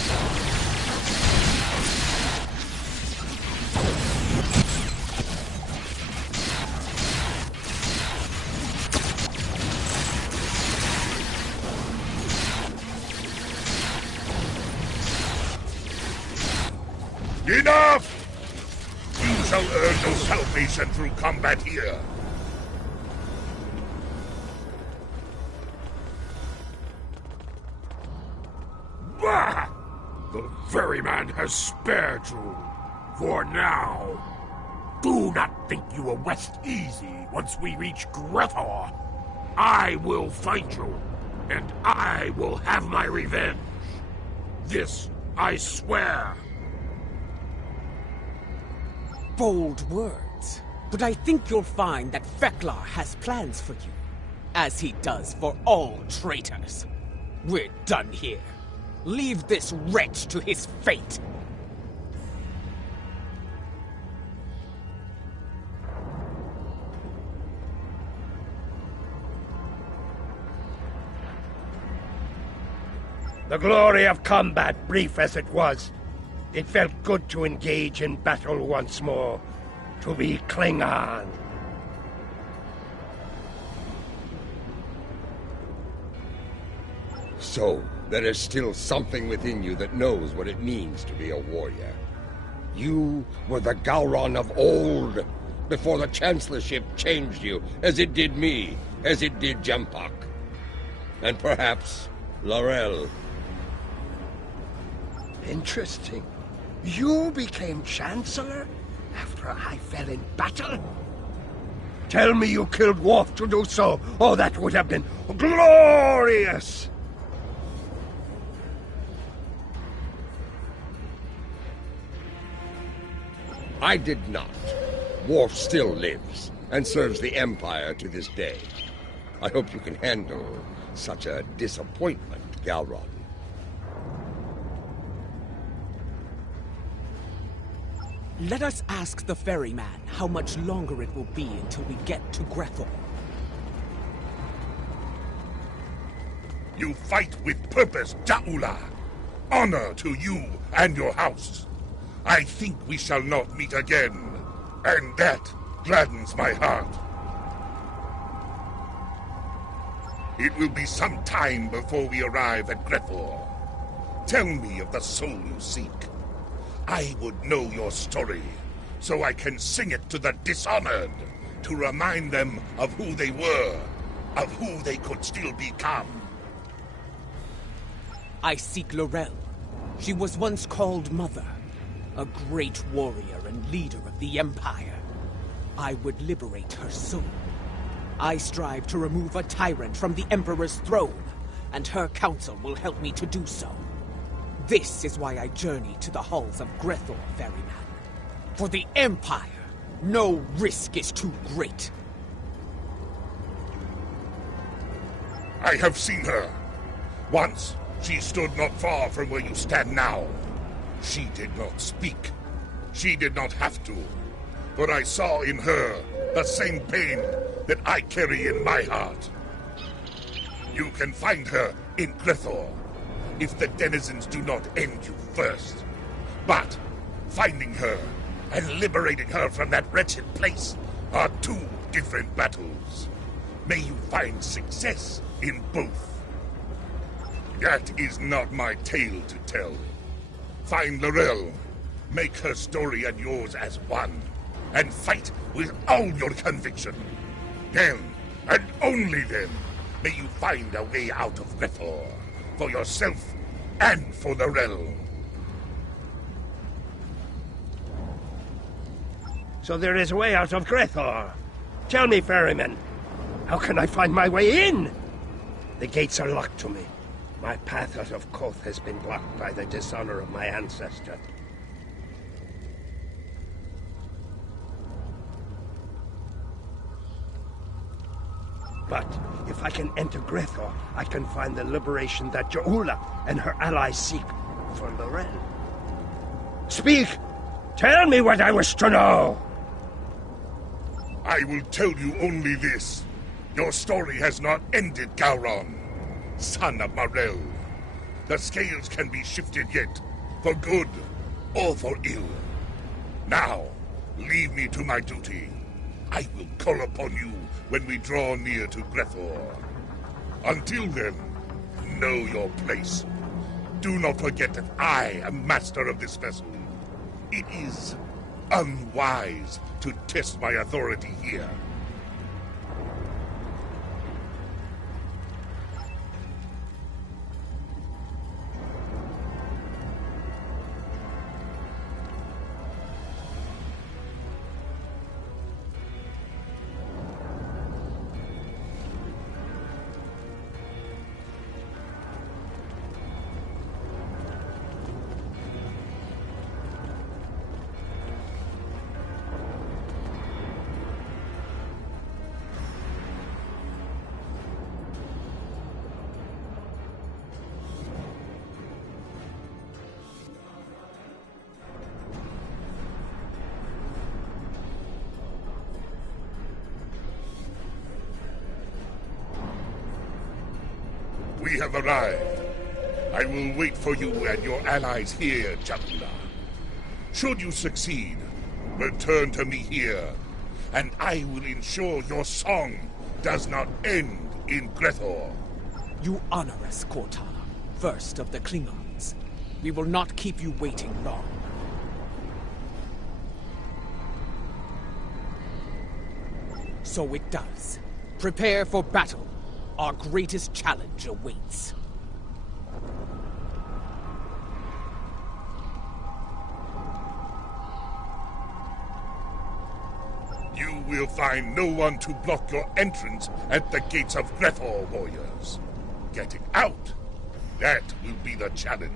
Enough! You shall earn your salvation through combat here. Bah! The ferryman has spared you. For now. Do not think you will rest easy once we reach Grethor. I will find you, and I will have my revenge. This I swear. Bold words, but I think you'll find that Feklar has plans for you, as he does for all traitors. We're done here. Leave this wretch to his fate. The glory of combat, brief as it was. It felt good to engage in battle once more. To be Klingon. So, there is still something within you that knows what it means to be a warrior. You were the Gowron of old, before the Chancellorship changed you, as it did me, as it did Jempuk. And perhaps Laurel. Interesting. You became Chancellor after I fell in battle? Tell me you killed Worf to do so. Oh, that would have been glorious! I did not. Worf still lives, and serves the Empire to this day. I hope you can handle such a disappointment, Gowron. Let us ask the ferryman how much longer it will be until we get to Grethor. You fight with purpose, Ja'ula. Honor to you and your house. I think we shall not meet again, and that gladdens my heart. It will be some time before we arrive at Grethor. Tell me of the soul you seek. I would know your story, so I can sing it to the dishonored, to remind them of who they were, of who they could still become. I seek Laurel. She was once called Mother, a great warrior and leader of the Empire. I would liberate her soul. I strive to remove a tyrant from the Emperor's throne, and her council will help me to do so. This is why I journey to the halls of Grethor, Ferryman. For the Empire, no risk is too great. I have seen her. Once, she stood not far from where you stand now. She did not speak. She did not have to. But I saw in her the same pain that I carry in my heart. You can find her in Grethor, if the denizens do not end you first. But finding her and liberating her from that wretched place are two different battles. May you find success in both. That is not my tale to tell. Find Laurel, make her story and yours as one, and fight with all your conviction. Then, and only then, may you find a way out of Grethor, for yourself and for Laurel. So there is a way out of Grethor. Tell me, ferryman, how can I find my way in? The gates are locked to me. My path out of Koth has been blocked by the dishonor of my ancestor. But if I can enter Grethor, I can find the liberation that Jaula and her allies seek for Laurel. Speak! Tell me what I wish to know! I will tell you only this. Your story has not ended, Gowron, son of Marel. The scales can be shifted yet, for good or for ill. Now, leave me to my duty. I will call upon you when we draw near to Grethor. Until then, know your place. Do not forget that I am master of this vessel. It is unwise to test my authority here. We have arrived. I will wait for you and your allies here, Jaula. Should you succeed, return to me here, and I will ensure your song does not end in Grethor. You honor us, Cortana, first of the Klingons. We will not keep you waiting long. So it does. Prepare for battle. Our greatest challenge awaits. You will find no one to block your entrance at the gates of Grethor, warriors. Getting out, that will be the challenge.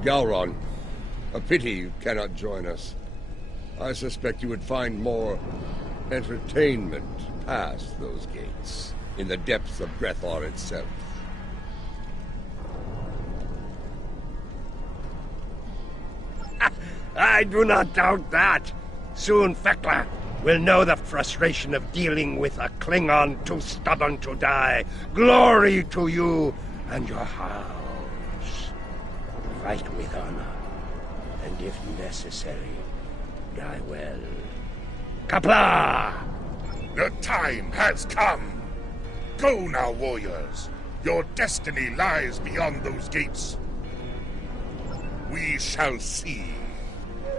Gowron, a pity you cannot join us. I suspect you would find more entertainment past those gates, in the depths of Grethor itself. I do not doubt that. Soon Fekla will know the frustration of dealing with a Klingon too stubborn to die. Glory to you and your house. Fight with honor, and if necessary, die well. Kapla! The time has come. Go now, warriors. Your destiny lies beyond those gates. We shall see.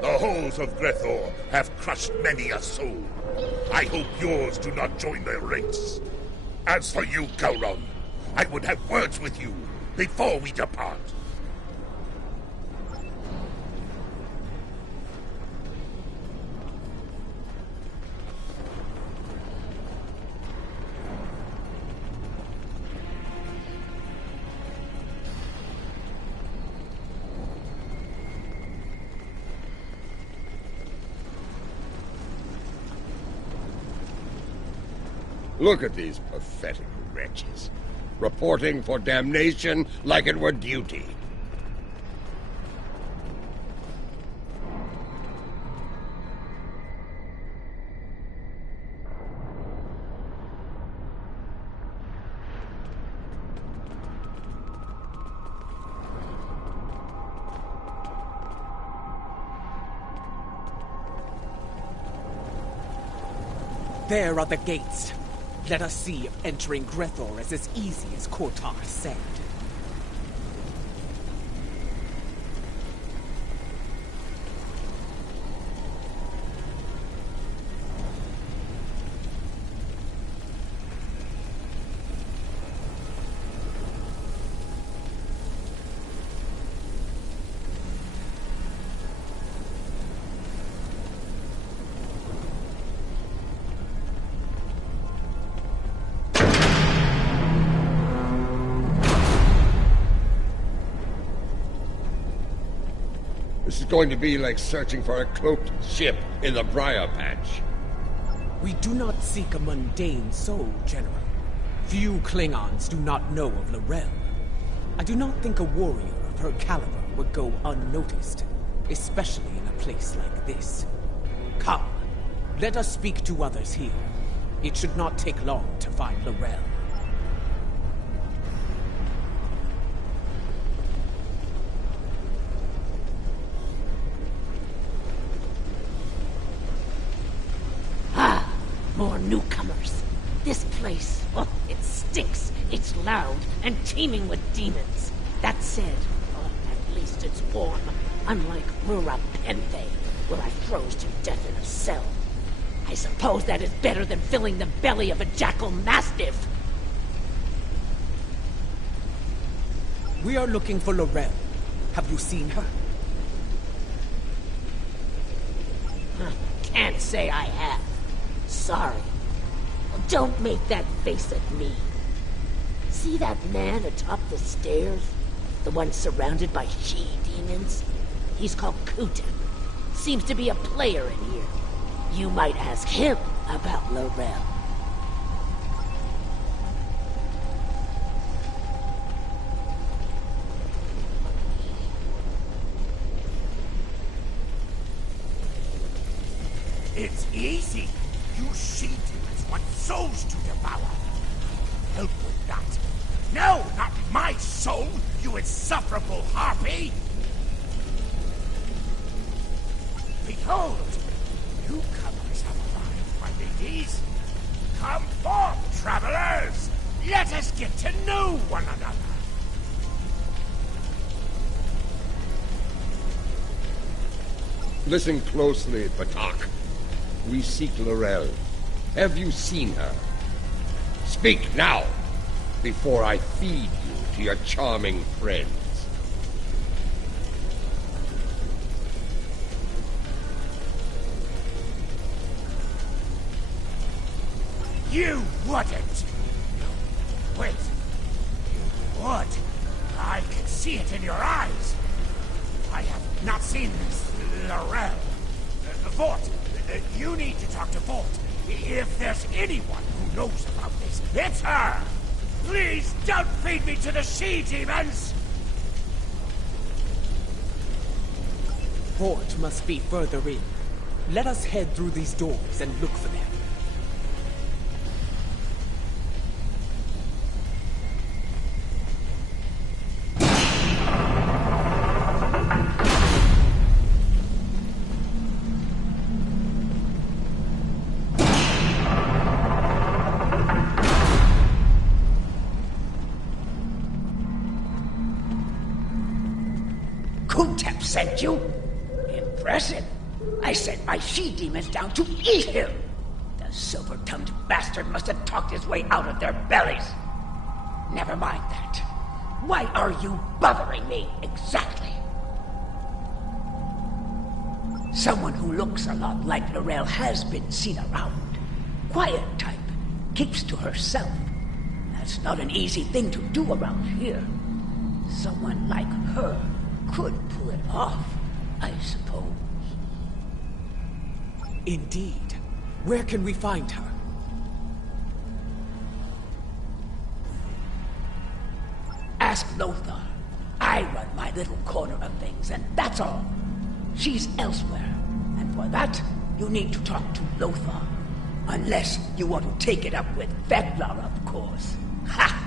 The halls of Grethor have crushed many a soul. I hope yours do not join their ranks. As for you, Gowron, I would have words with you before we depart. Look at these pathetic wretches, reporting for damnation like it were duty. There are the gates. Let us see if entering Grethor is as easy as Kortar said. This is going to be like searching for a cloaked ship in the briar patch. We do not seek a mundane soul, General. Few Klingons do not know of Lorel. I do not think a warrior of her caliber would go unnoticed, especially in a place like this. Come, let us speak to others here. It should not take long to find Lorel. More newcomers. This place, oh, it stinks. It's loud and teeming with demons. That said, oh, at least it's warm. Unlike Rura Penthe, where I froze to death in a cell. I suppose that is better than filling the belly of a jackal mastiff. We are looking for Lorel. Have you seen her? Can't say I have. Sorry. Don't make that face at me. See that man atop the stairs? The one surrounded by she-demons? He's called Kuta. Seems to be a player in here. You might ask him about Lorel. It's easy. You she-demons want souls to devour. Help with that. No, not my soul, you insufferable harpy! Behold, newcomers have arrived, my ladies. Come forth, travelers! Let us get to know one another. Listen closely, Batak. We seek Lorel. Have you seen her? Speak now, before I feed you to your charming friends. You wouldn't! No, wait. You would. I can see it in your eyes. I have not seen this Lorel. Fort, you need to talk to Fort. If there's anyone who knows about this, it's her! Please don't feed me to the she-demons! Fort must be further in. Let us head through these doors and look for them. Kutep sent you? Impressive. I sent my she-demons down to eat him. The silver-tongued bastard must have talked his way out of their bellies. Never mind that. Why are you bothering me, exactly? Someone who looks a lot like Laurel has been seen around. Quiet type, keeps to herself. That's not an easy thing to do around here. Someone like her could pull it off, I suppose. Indeed. Where can we find her? Ask Lothar. I run my little corner of things, and that's all. She's elsewhere, and for that, you need to talk to Lothar. Unless you want to take it up with Veklar, of course. Ha!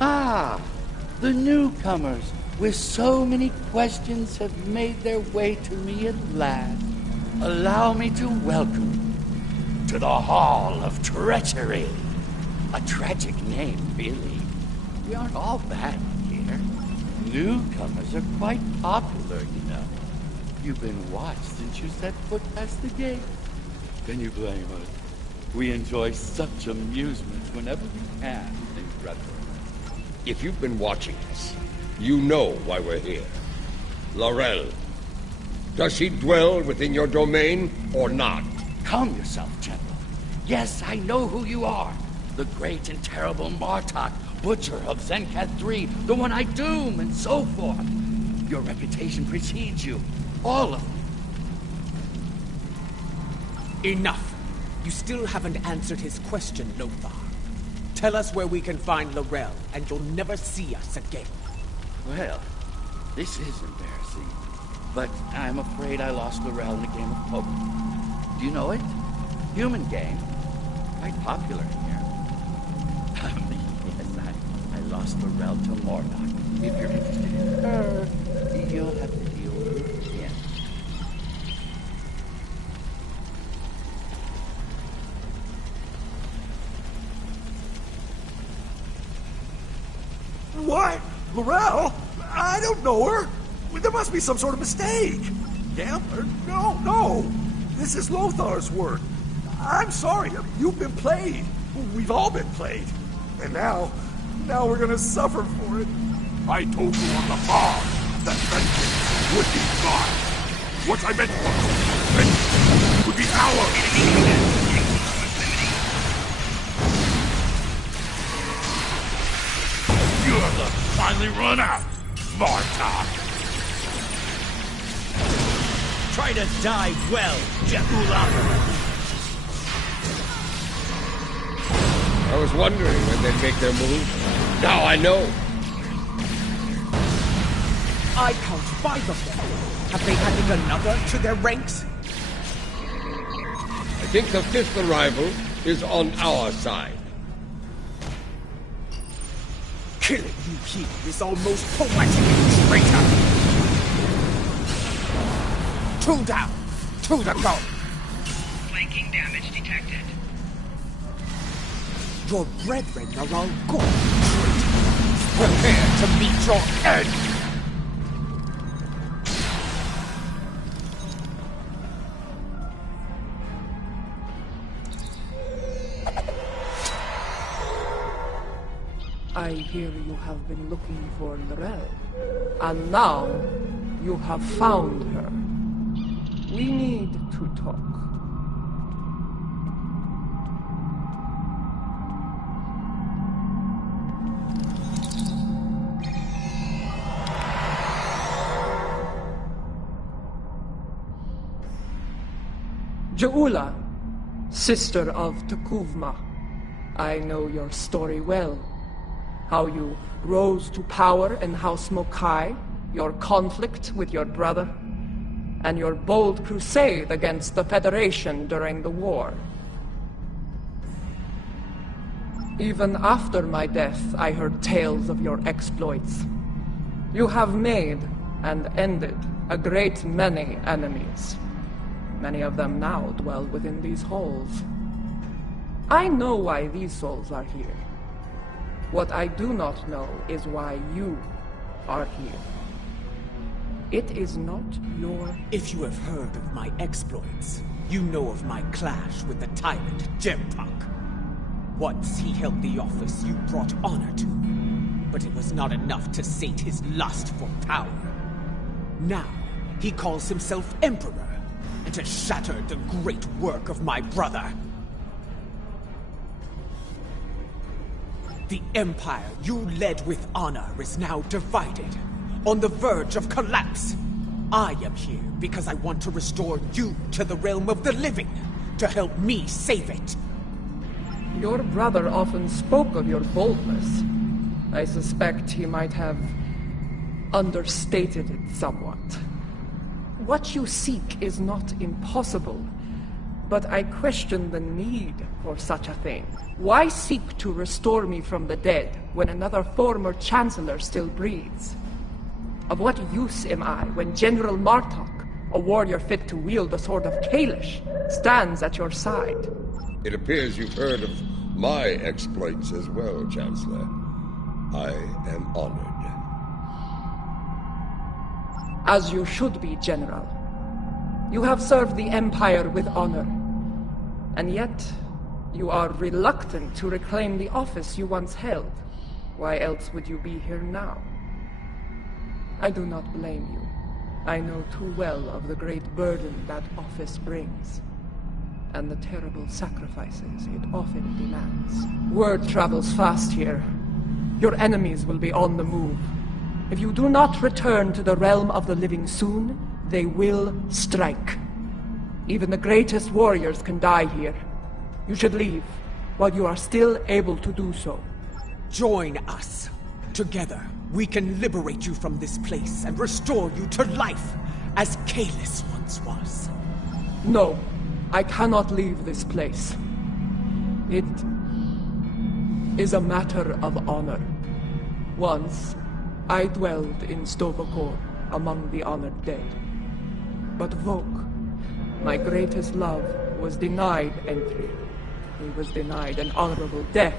Ah, the newcomers with so many questions have made their way to me at last. Allow me to welcome you to the Hall of Treachery. A tragic name, really. We aren't all bad here. Newcomers are quite popular, you know. You've been watched since you set foot past the gate. Can you blame us? We enjoy such amusement whenever we can, brother. If you've been watching us, you know why we're here. Laurel, does she dwell within your domain or not? Calm yourself, General. Yes, I know who you are. The great and terrible Martok, Butcher of Zenkath 3, the one I doom, and so forth. Your reputation precedes you. All of it. Enough. You still haven't answered his question, Lothar. Tell us where we can find Laurel, and you'll never see us again. Well, this is embarrassing. But I'm afraid I lost Laurel in a game of poker. Do you know it? Human game. Quite popular here. Yes, I lost Laurel to Mordok. If you're interested in her, you'll have to deal with him. What? Laurel? I don't know her. There must be some sort of mistake. Gambler? No. This is Lothar's work. I'm sorry. You've been played. We've all been played. And now we're gonna suffer for it. I told you on the bar that vengeance would be mine. What I meant was, vengeance would be ours. Your luck finally run out, Martok. Try to die well, Ja'ula. I was wondering when they'd make their move. Now I know. I count 5 of them. Have they added another to their ranks? I think the 5th arrival is on our side. Killing you here is almost poetic, traitor! 2 down, 2 to go. Flanking damage detected. Your brethren are all gone, traitor. Prepare to meet your end! I hear you have been looking for Laurel, and now you have found her. We need to talk. Ja'ula, sister of Tekuvma, I know your story well. How you rose to power in House Mokai, your conflict with your brother, and your bold crusade against the Federation during the war. Even after my death, I heard tales of your exploits. You have made and ended a great many enemies. Many of them now dwell within these halls. I know why these souls are here. What I do not know is why you are here. It is not your... If you have heard of my exploits, you know of my clash with the tyrant Jempak. Once he held the office you brought honor to, but it was not enough to sate his lust for power. Now, he calls himself Emperor, and has shattered the great work of my brother. The empire you led with honor is now divided, on the verge of collapse. I am here because I want to restore you to the realm of the living, to help me save it. Your brother often spoke of your boldness. I suspect he might have understated it somewhat. What you seek is not impossible, but I question the need for such a thing. Why seek to restore me from the dead when another former chancellor still breathes? Of what use am I when General Martok, a warrior fit to wield the sword of Kalish, stands at your side? It appears you've heard of my exploits as well, Chancellor. I am honored. As you should be, General. You have served the Empire with honor. And yet, you are reluctant to reclaim the office you once held. Why else would you be here now? I do not blame you. I know too well of the great burden that office brings, and the terrible sacrifices it often demands. Word travels fast here. Your enemies will be on the move. If you do not return to the realm of the living soon, they will strike. Even the greatest warriors can die here. You should leave, while you are still able to do so. Join us. Together, we can liberate you from this place and restore you to life, as Kalis once was. No, I cannot leave this place. It is a matter of honor. Once, I dwelled in Stovakor among the honored dead. But Vok, my greatest love, was denied entry. He was denied an honorable death,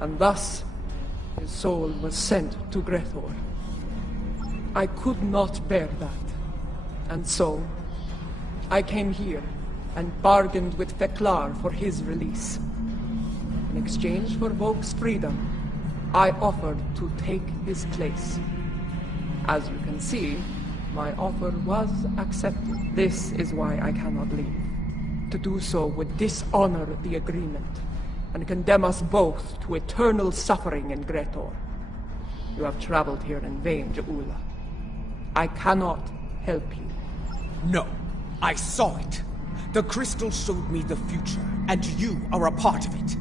and thus his soul was sent to Grethor. I could not bear that, and so I came here and bargained with Feklar for his release. In exchange for Vok's freedom, I offered to take his place. As you can see, my offer was accepted. This is why I cannot leave. To do so would dishonor the agreement, and condemn us both to eternal suffering in Grethor. You have traveled here in vain, Jaula. I cannot help you. No, I saw it. The crystal showed me the future, and you are a part of it.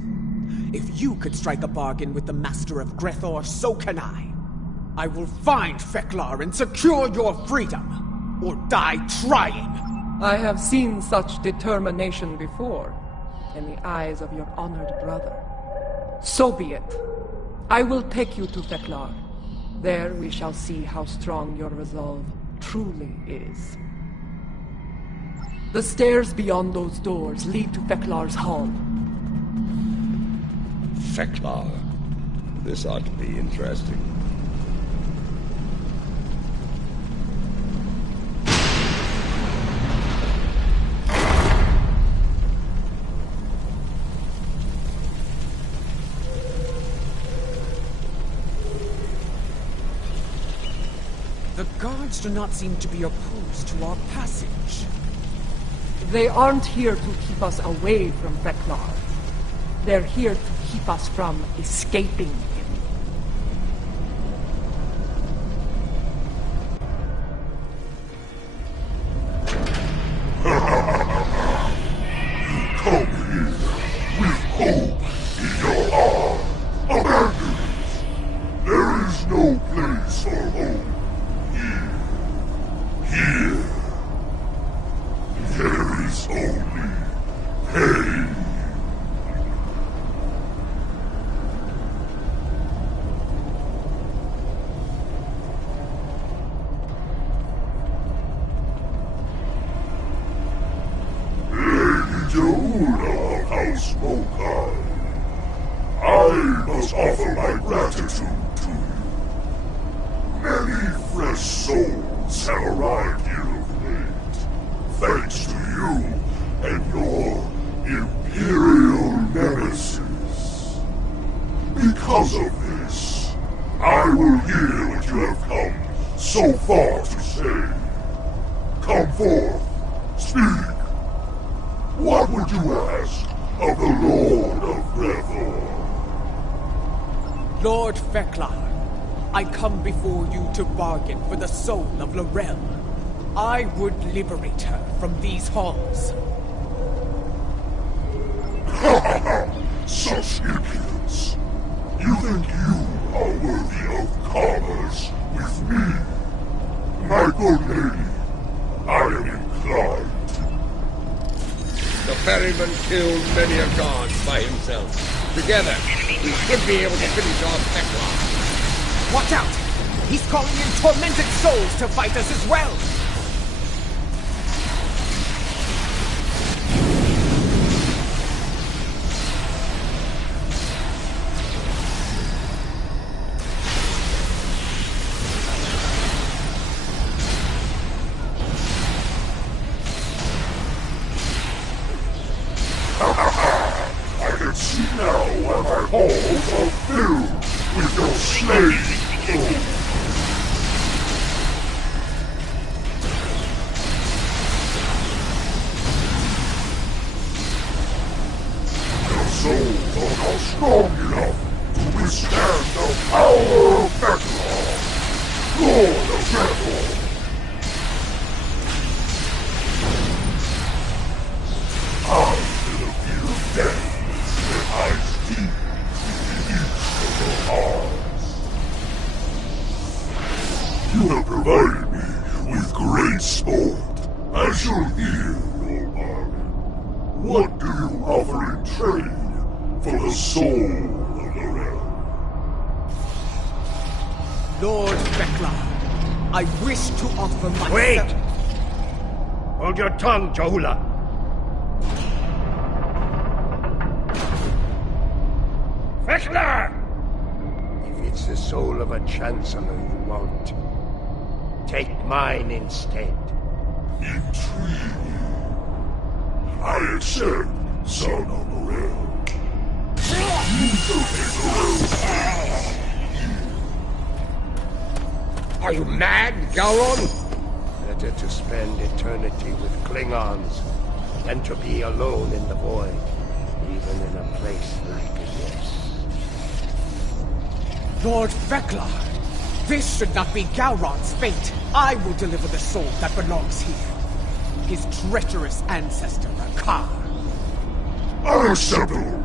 If you could strike a bargain with the Master of Grethor, so can I. I will find Feklar and secure your freedom, or die trying. I have seen such determination before, in the eyes of your honored brother. So be it. I will take you to Feklar. There we shall see how strong your resolve truly is. The stairs beyond those doors lead to Feklar's hall. Feklar. This ought to be interesting. The guards do not seem to be opposed to our passage. They aren't here to keep us away from Feklar. They're here to keep us from escaping him. Come here with hope in your arms. Abandon it. There is no place for hope. Here. There is only pain. Lady Jaula of House Smoke Mokai. I must offer my gratitude to you. Many fresh souls have arrived here of late, thanks to you and your Imperial nemesis. Because of this, I will hear what you have come so far to say. Come forth, speak. What would you ask of the Lord of Rethor? Lord Feklar, I come before you to bargain for the soul of Laurel. I would liberate her from these halls. Such impudence! You think you are worthy of commerce with me? My good lady, I am inclined. The ferryman killed many a guard by himself. Together, we should be able to finish off Feklar. Watch out! He's calling in tormented souls to fight us as well! I can see now why my halls are filled with your slain souls. Your souls are not strong enough to withstand the power of Feklar, Lord of Rethor. Death that hides deep in each of your hearts. You have provided me with great sport. I shall hear your bargain. What do you offer in trade for the soul of Laurel? Lord Feklar, I wish to offer myself... Wait! Hold your tongue, Jahula. Feklar! If it's the soul of a Chancellor you want, take mine instead. Intriguing. I accept, son of Laurel. You shall take Laurel's hand. Are you mad, Gowron? Better to spend eternity with Klingons than to be alone in the void, even in a place like this. Lord Feklar, this should not be Gowron's fate. I will deliver the soul that belongs here. His treacherous ancestor, Akar. Unacceptable!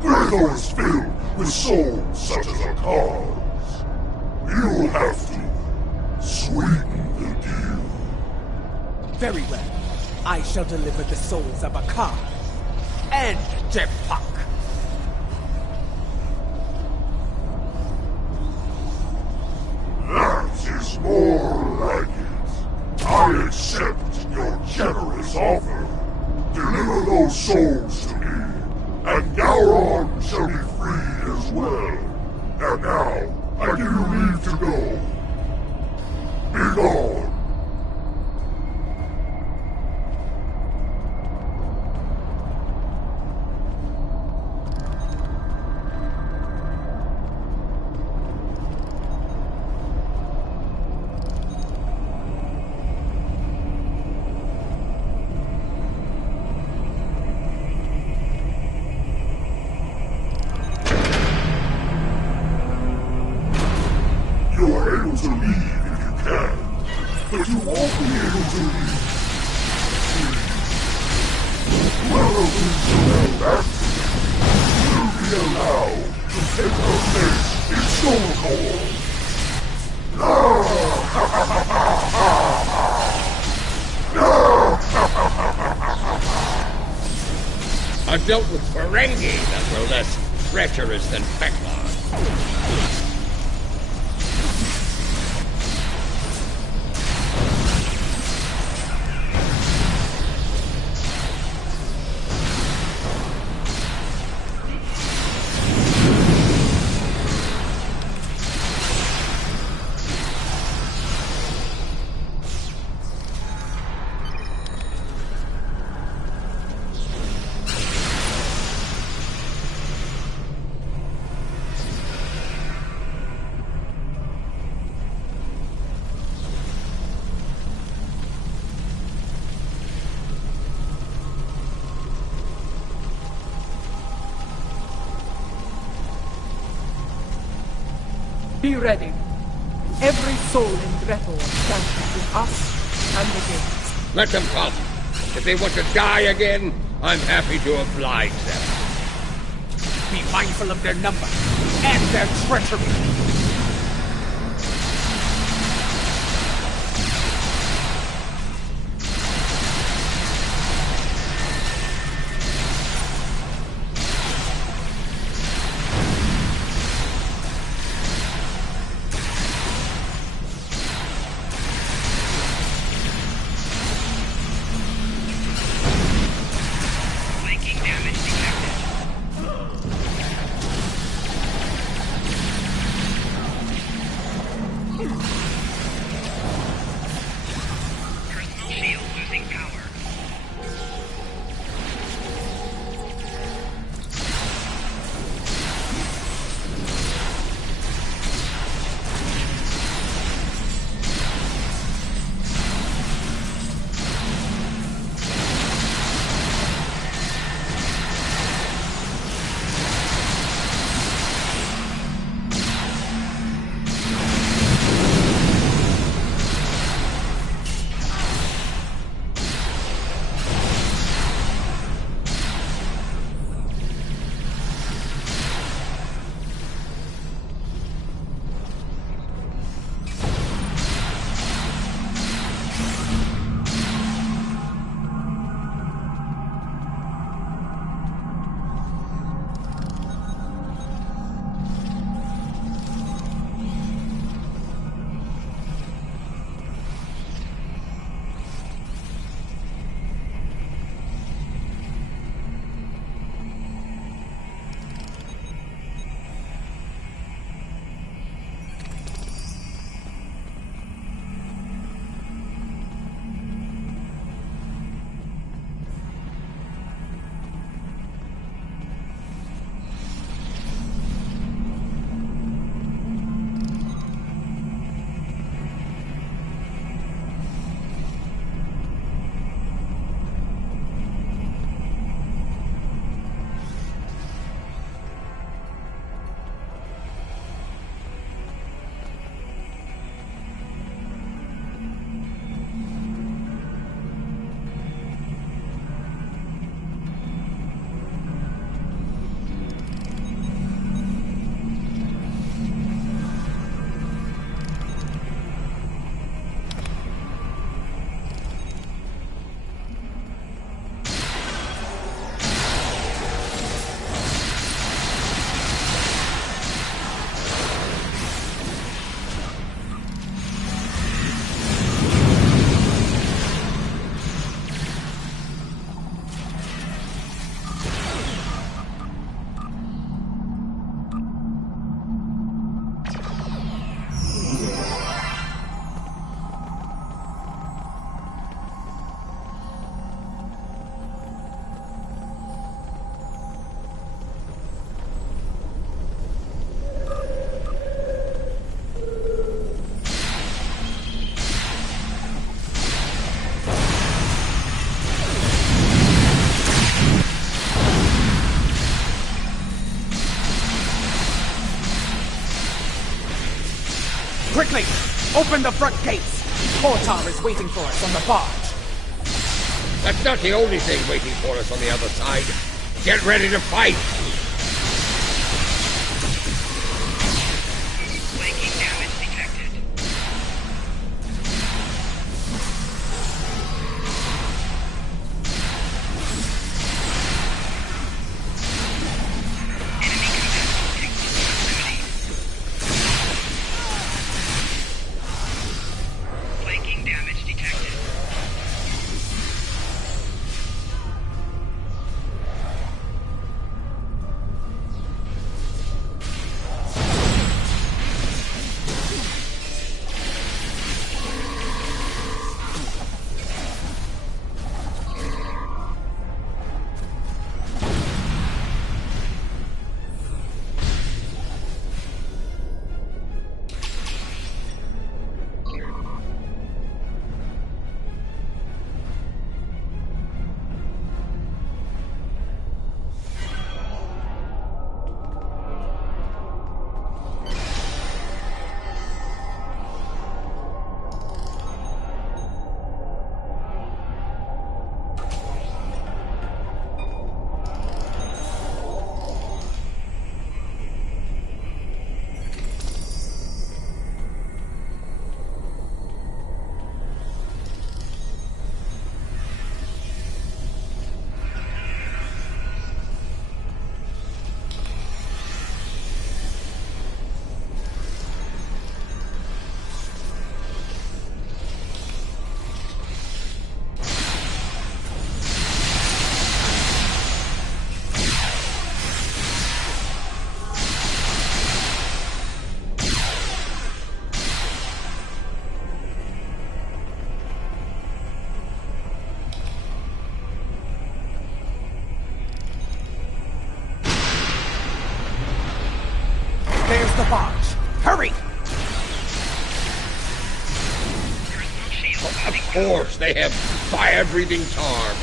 Rethor is filled with souls such as Akar's. You will have to sweeten the deal. Very well. I shall deliver the souls of Akar and Jeppak. That is more like it. I accept your generous offer. Deliver those souls to me, and Gowron shall be free as well. And now, I give you leave to go. Be gone. You are able to leave if you can, but you won't be able to leave free. Whoever brings Laurel back will be allowed to take her place in Stonecore. I've dealt with Ferengi that were less treacherous than Feklar. Be ready. Every soul in Gretor stands between us and the gates. Let them come. If they want to die again, I'm happy to oblige them. Be mindful of their number and their treachery. Quickly! Open the front gates! Portar is waiting for us on the barge. That's not the only thing waiting for us on the other side. Get ready to fight! Flanking damage detected. Flanking damage detected. the barge! Hurry! Of course, they have fire-breathing Targs.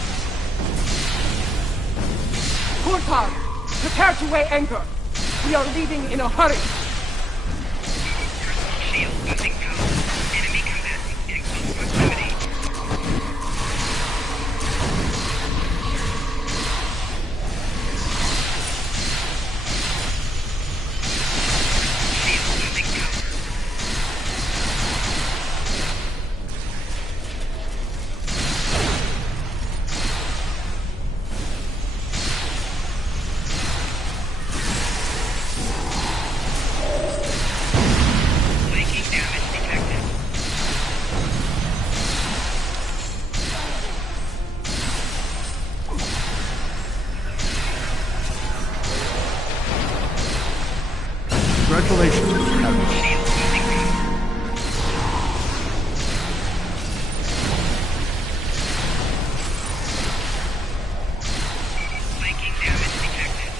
Kurtar, prepare to weigh anchor. We are leaving in a hurry. Shield losing power. Enemy combat in close proximity. Shield losing power. Flanking damage detected. Congratulations, Mr. Captain. Shield losing power. Flanking damage detected.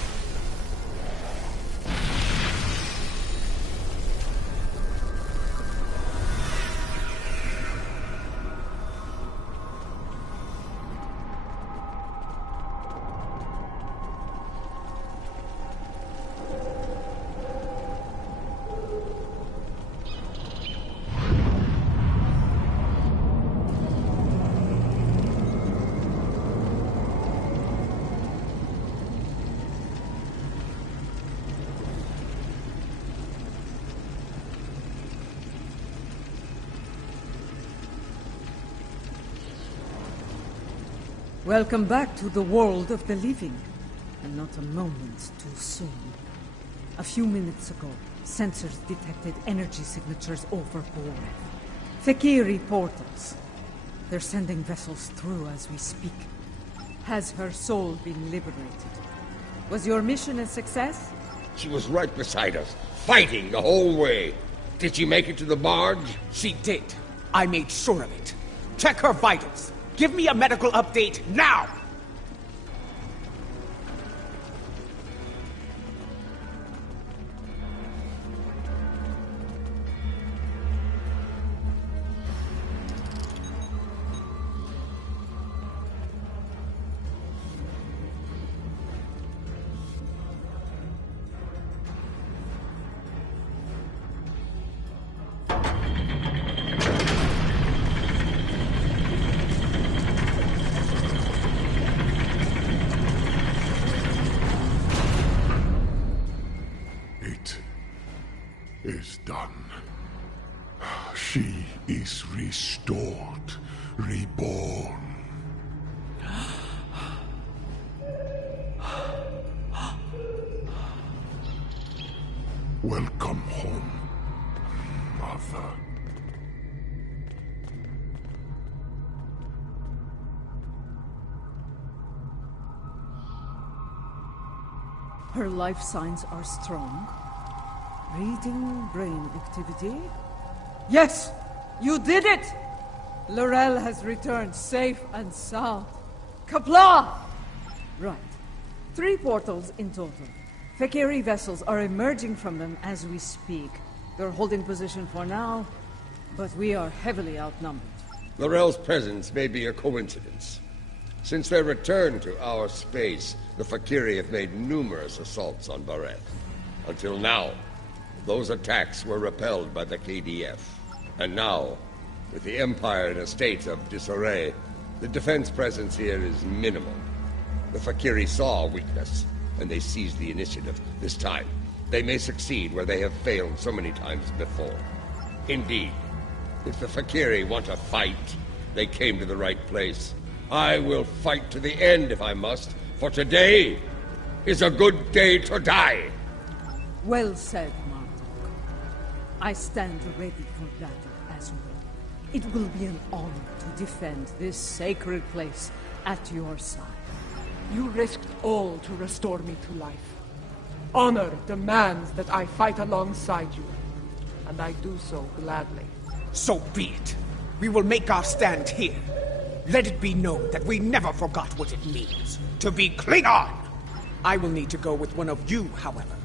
Welcome back to the world of the living, and not a moment too soon. A few minutes ago, sensors detected energy signatures over Boreth. Fakiri portals. They're sending vessels through as we speak. Has her soul been liberated? Was your mission a success? She was right beside us, fighting the whole way. Did she make it to the barge? She did. I made sure of it. Check her vitals. Give me a medical update now! Is done. She is restored, reborn. Welcome home, Mother. Her life signs are strong. Reading brain activity. Yes! You did it! Laurel has returned safe and sound. Kapla! Right. 3 portals in total. Fakiri vessels are emerging from them as we speak. They're holding position for now, but we are heavily outnumbered. Laurel's presence may be a coincidence. Since their return to our space, the Fakiri have made numerous assaults on Boreth. Until now, those attacks were repelled by the KDF. And now, with the Empire in a state of disarray, the defense presence here is minimal. The Fakiri saw a weakness, and they seized the initiative. This time, they may succeed where they have failed so many times before. Indeed, if the Fakiri want to fight, they came to the right place. I will fight to the end if I must, for today is a good day to die. Well said, Martok. I stand ready for battle as well. It will be an honor to defend this sacred place at your side. You risked all to restore me to life. Honor demands that I fight alongside you, and I do so gladly. So be it. We will make our stand here. Let it be known that we never forgot what it means to be Klingon. I will need to go with one of you, however.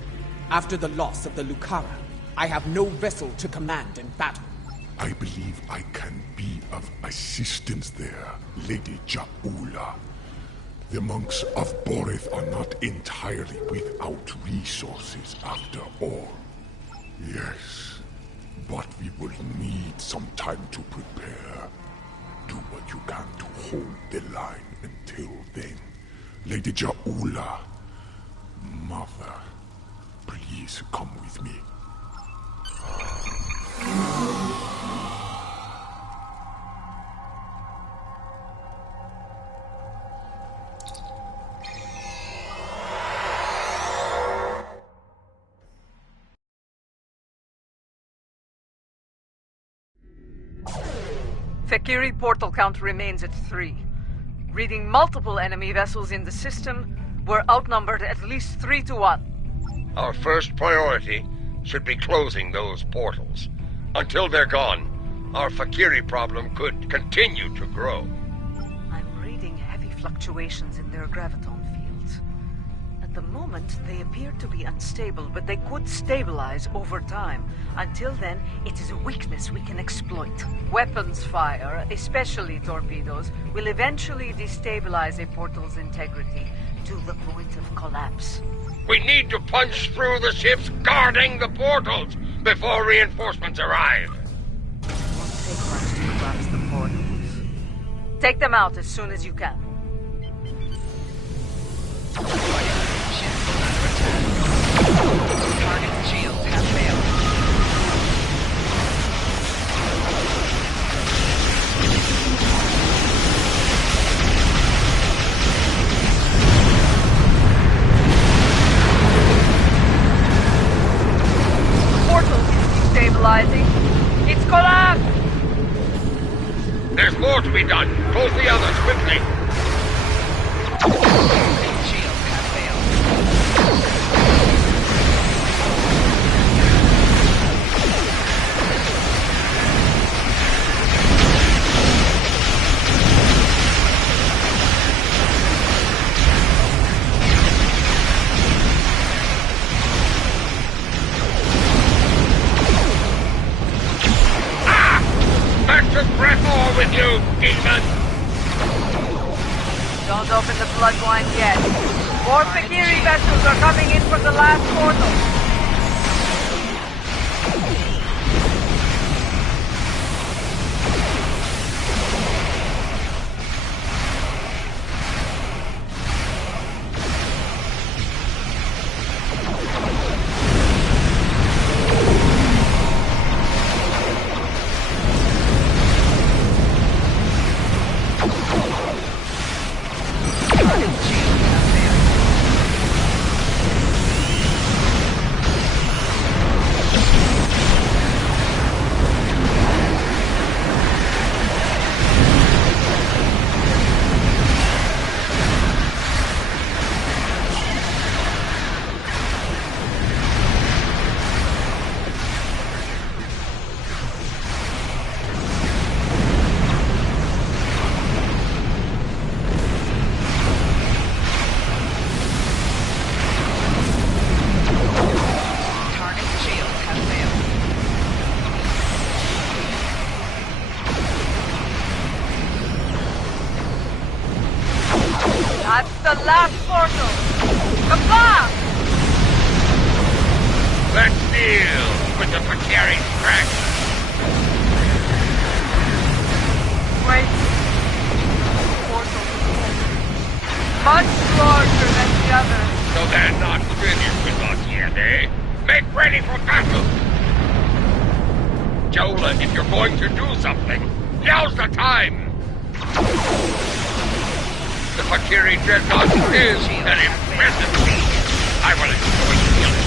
After the loss of the Lucara, I have no vessel to command in battle. I believe I can be of assistance there, Lady Jaula. The monks of Borith are not entirely without resources after all. Yes, but we will need some time to prepare. Do what you can to hold the line until then. Lady Jaula, Mother, please come with me. Fekiri portal count remains at 3. Reading multiple enemy vessels in the system, we're outnumbered at least 3 to 1. Our first priority should be closing those portals. Until they're gone, our Fekiri problem could continue to grow. I'm reading heavy fluctuations in their graviton fields. At the moment, they appear to be unstable, but they could stabilize over time. Until then, it is a weakness we can exploit. Weapons fire, especially torpedoes, will eventually destabilize a portal's integrity to the point of collapse. We need to punch through the ships guarding the portals before reinforcements arrive. It won't take much to collapse the portals. Take them out as soon as you can. Target shields have failed. Portal is destabilizing. It's collapsed! There's more to be done. Close the others quickly. Shields have failed. Master Breathor with you, demon! Don't open the bloodline yet. More Fekiri vessels are coming in from the last portal. That's the last portal! Kapla! Let's deal with the Fekiri strength. Wait. Portal. Much larger than the others. So they're not finished with us yet, eh? Make ready for battle! Jola, if you're going to do something, now's the time! The Fekiri Dreadnought is an impressive feat. I will enjoy killing it.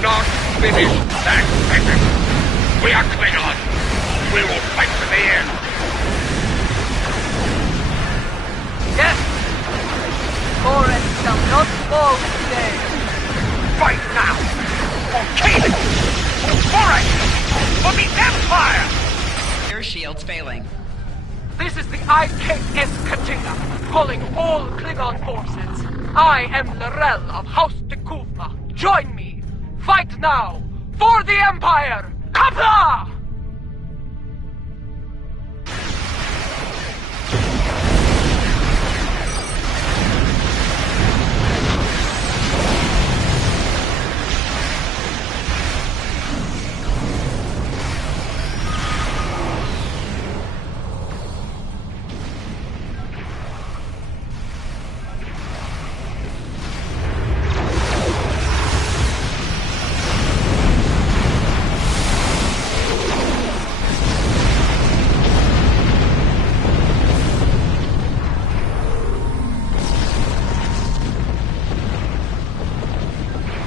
not finish that sentence. We are Klingons. We will fight to the end. Yes! Forest shall not fall today. Fight now! For Kalen! For Forest! For the Empire! Air shield's failing. This is the IKS Katina, calling all Klingon forces. I am Lorel of House Tekuvma. Join me! Fight now! For the Empire! Kapla!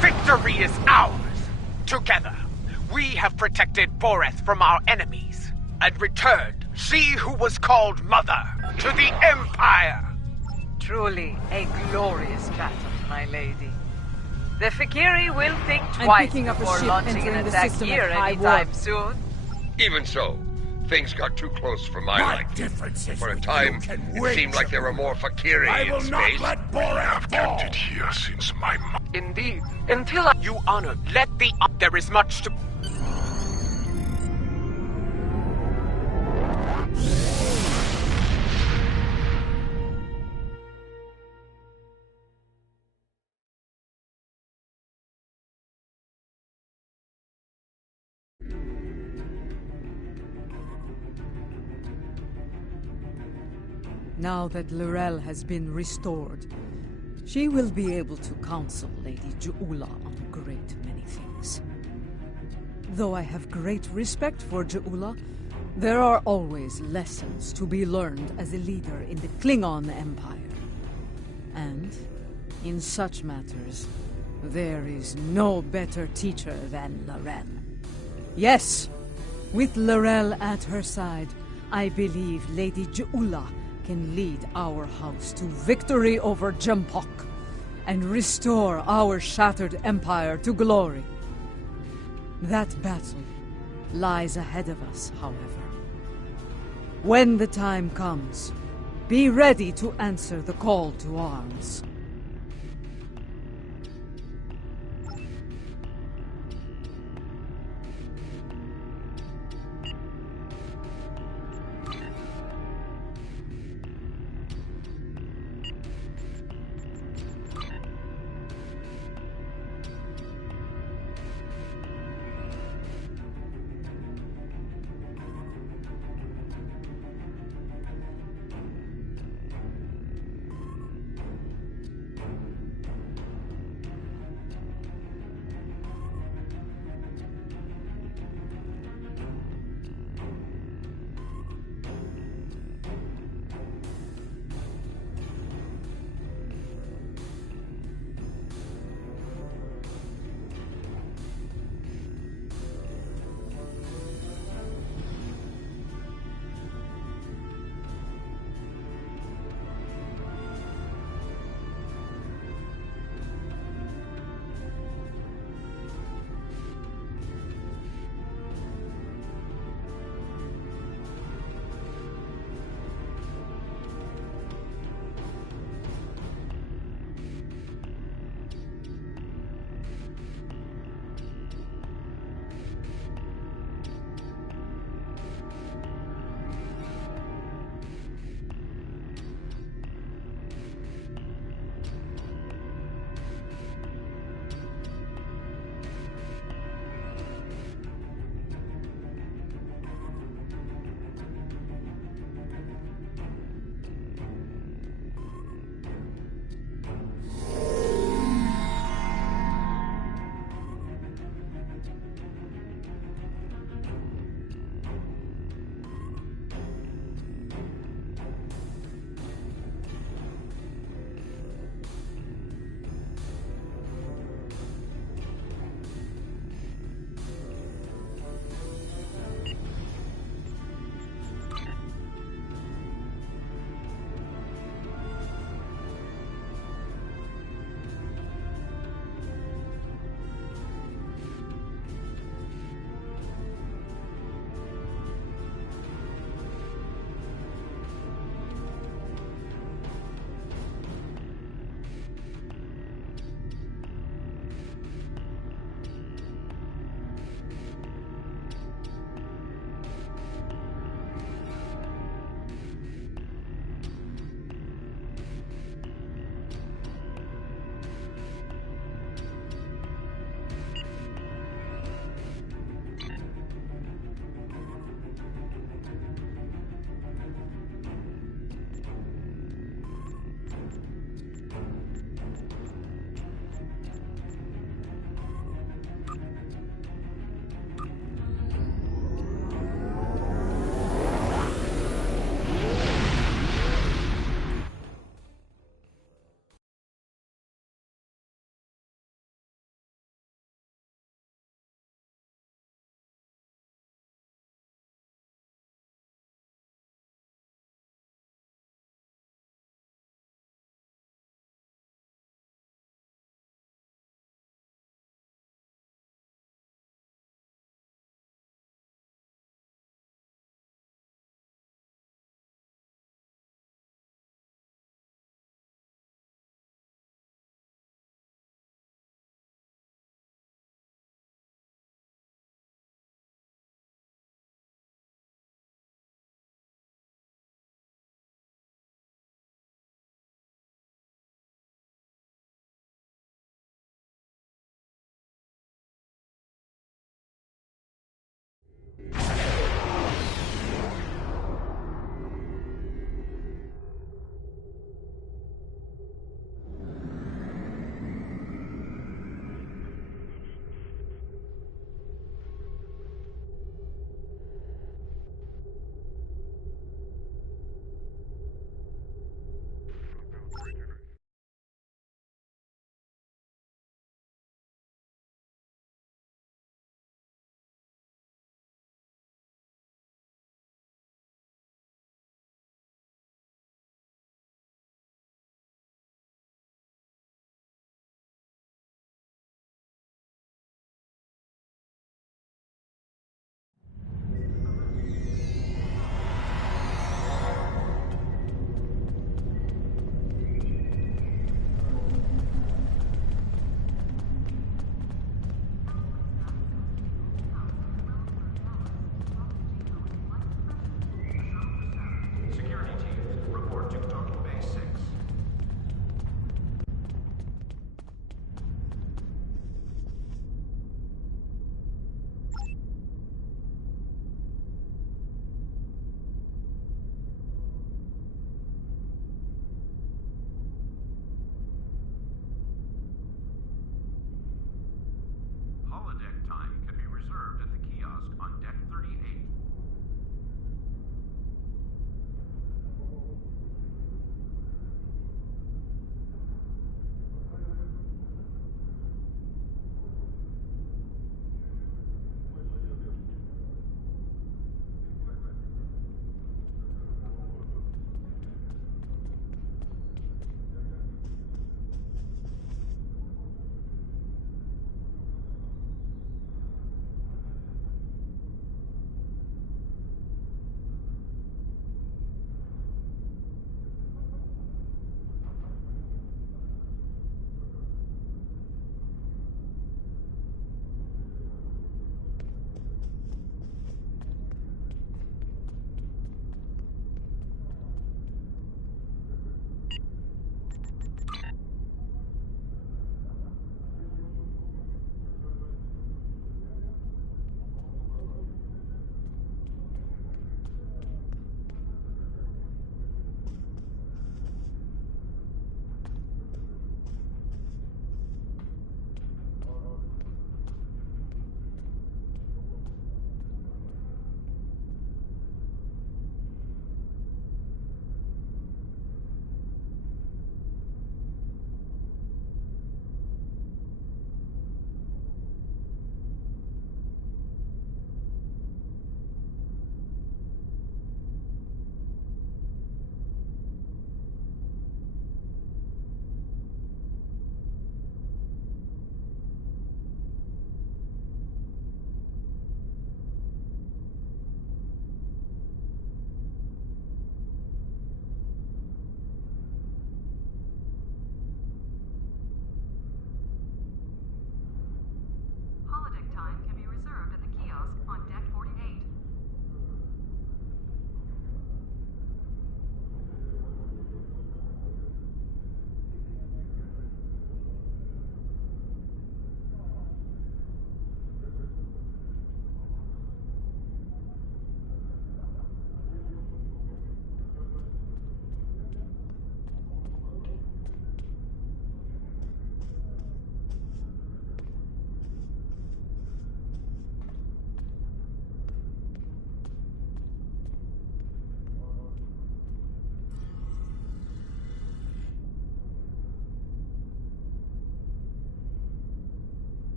Victory is ours! Together, we have protected Boreth from our enemies, and returned she who was called Mother to the Empire! Truly a glorious battle, my lady. The Fikiri will think twice before launching an attack here anytime soon. Even so, things got too close for my liking. For a time, it seemed like there were more Fakiri in space. I will not let Boreth fall! Kept it here since my Indeed, until you honor, let the... There is much to... Now that Lorel has been restored, she will be able to counsel Lady Ju'ula on a great many things. Though I have great respect for Ju'ula, there are always lessons to be learned as a leader in the Klingon Empire. And, in such matters, there is no better teacher than Lorel. Yes, with Lorel at her side, I believe Lady Ju'ula can lead our house to victory over Jempok and restore our shattered empire to glory. That battle lies ahead of us, however. When the time comes, be ready to answer the call to arms.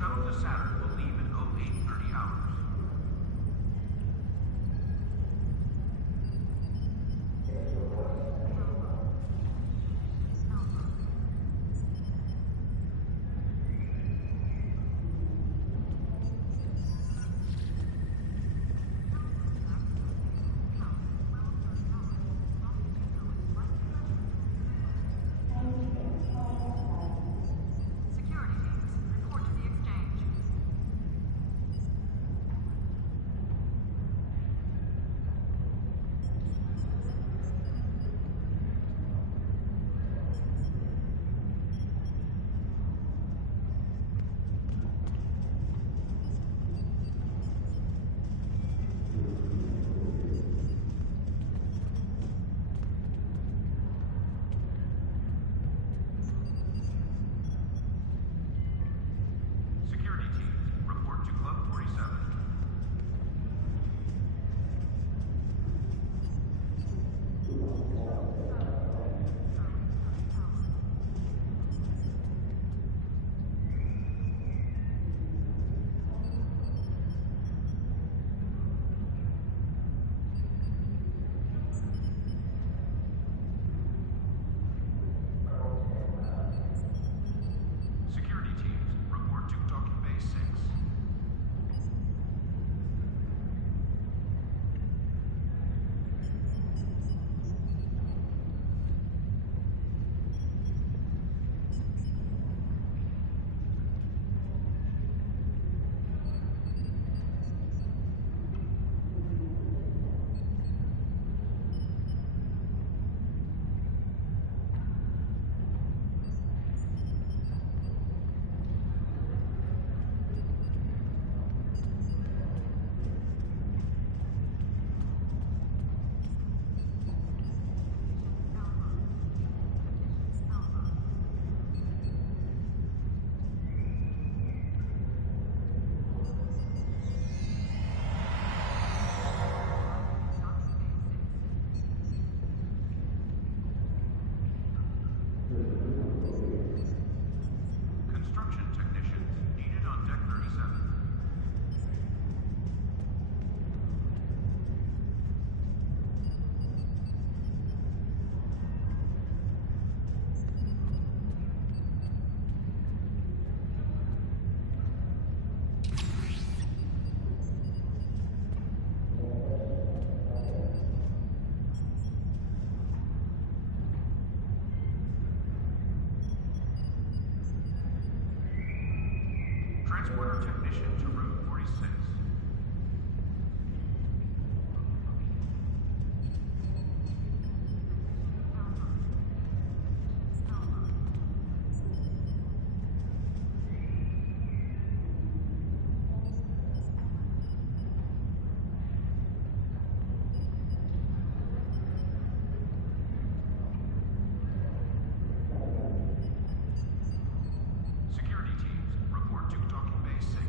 shuttle to Saturn will leave in 0830 hours. Transporter technician to Route 46. Security teams, report to Docking Bay 6.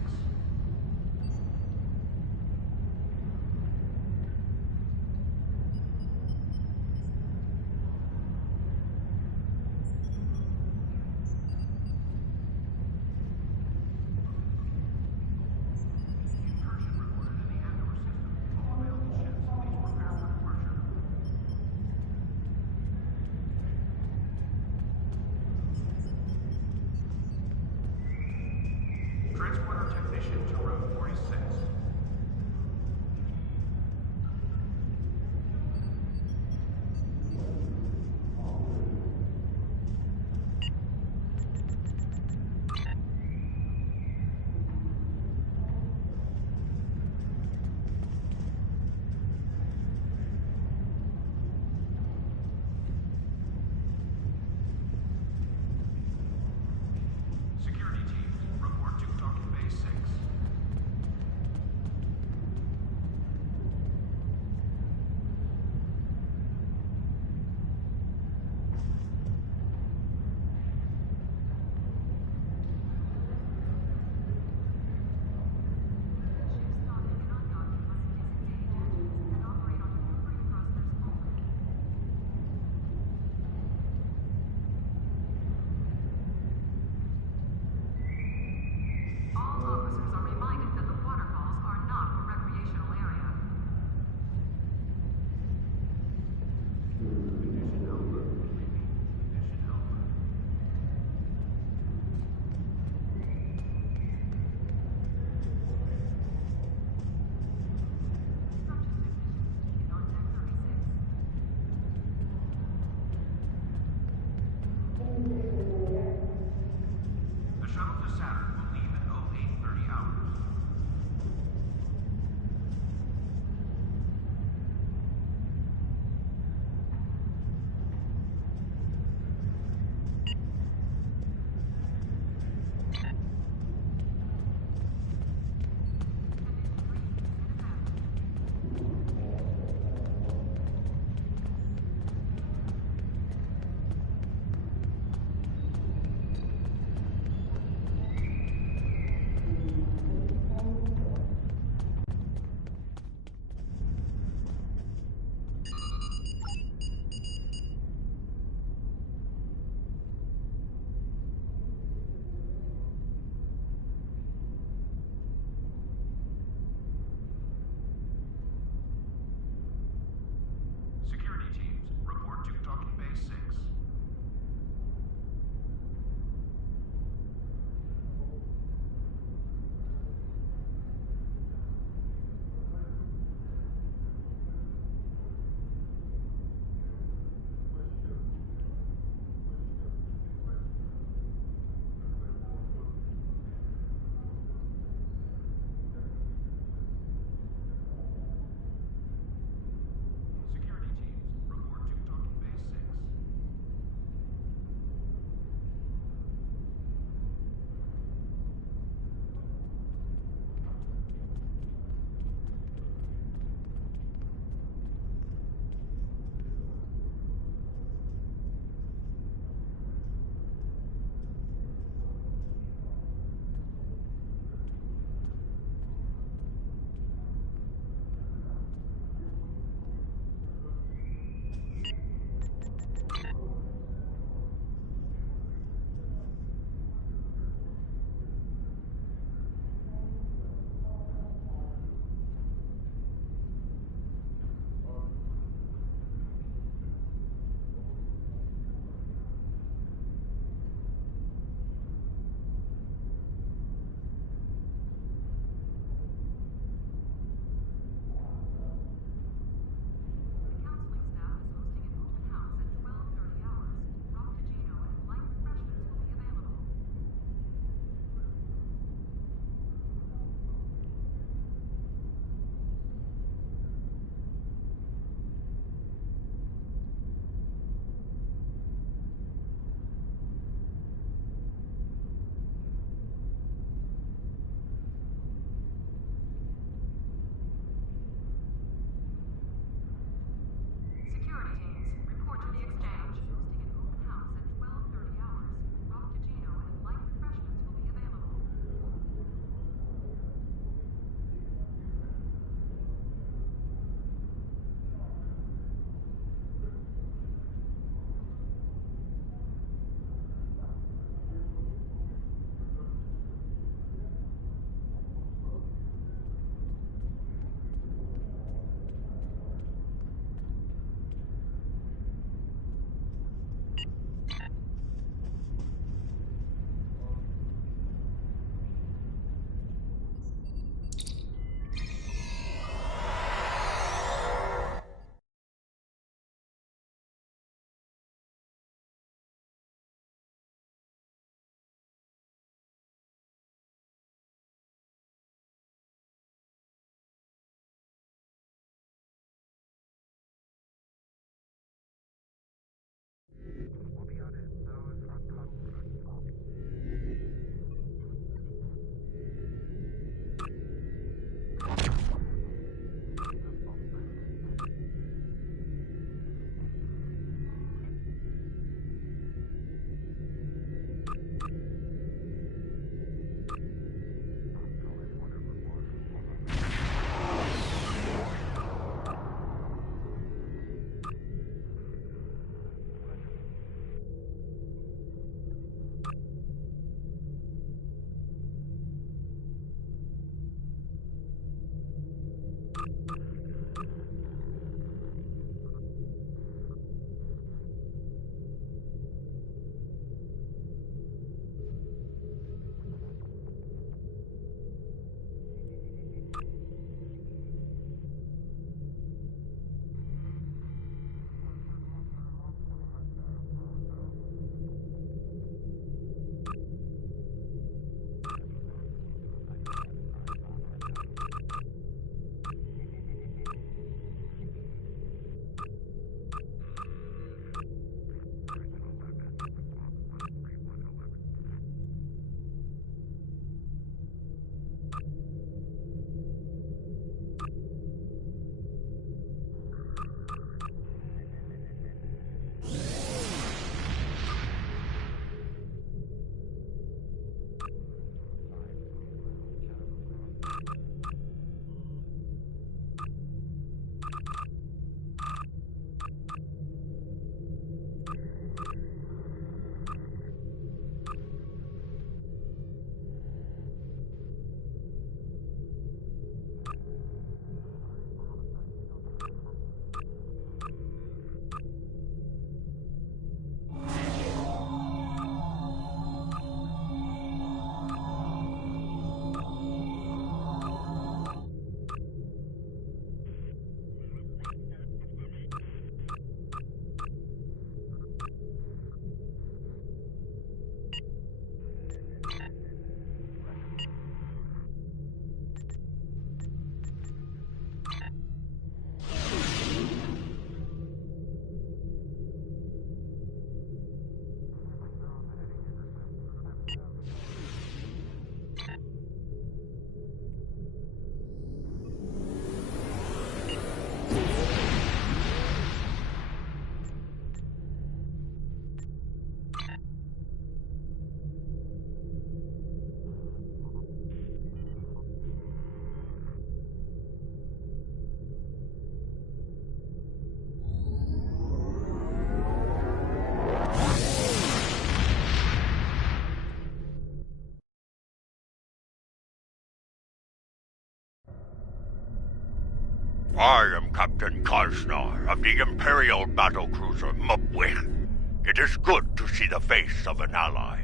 I am Captain Karsnar of the Imperial battlecruiser Mupwith. It is good to see the face of an ally.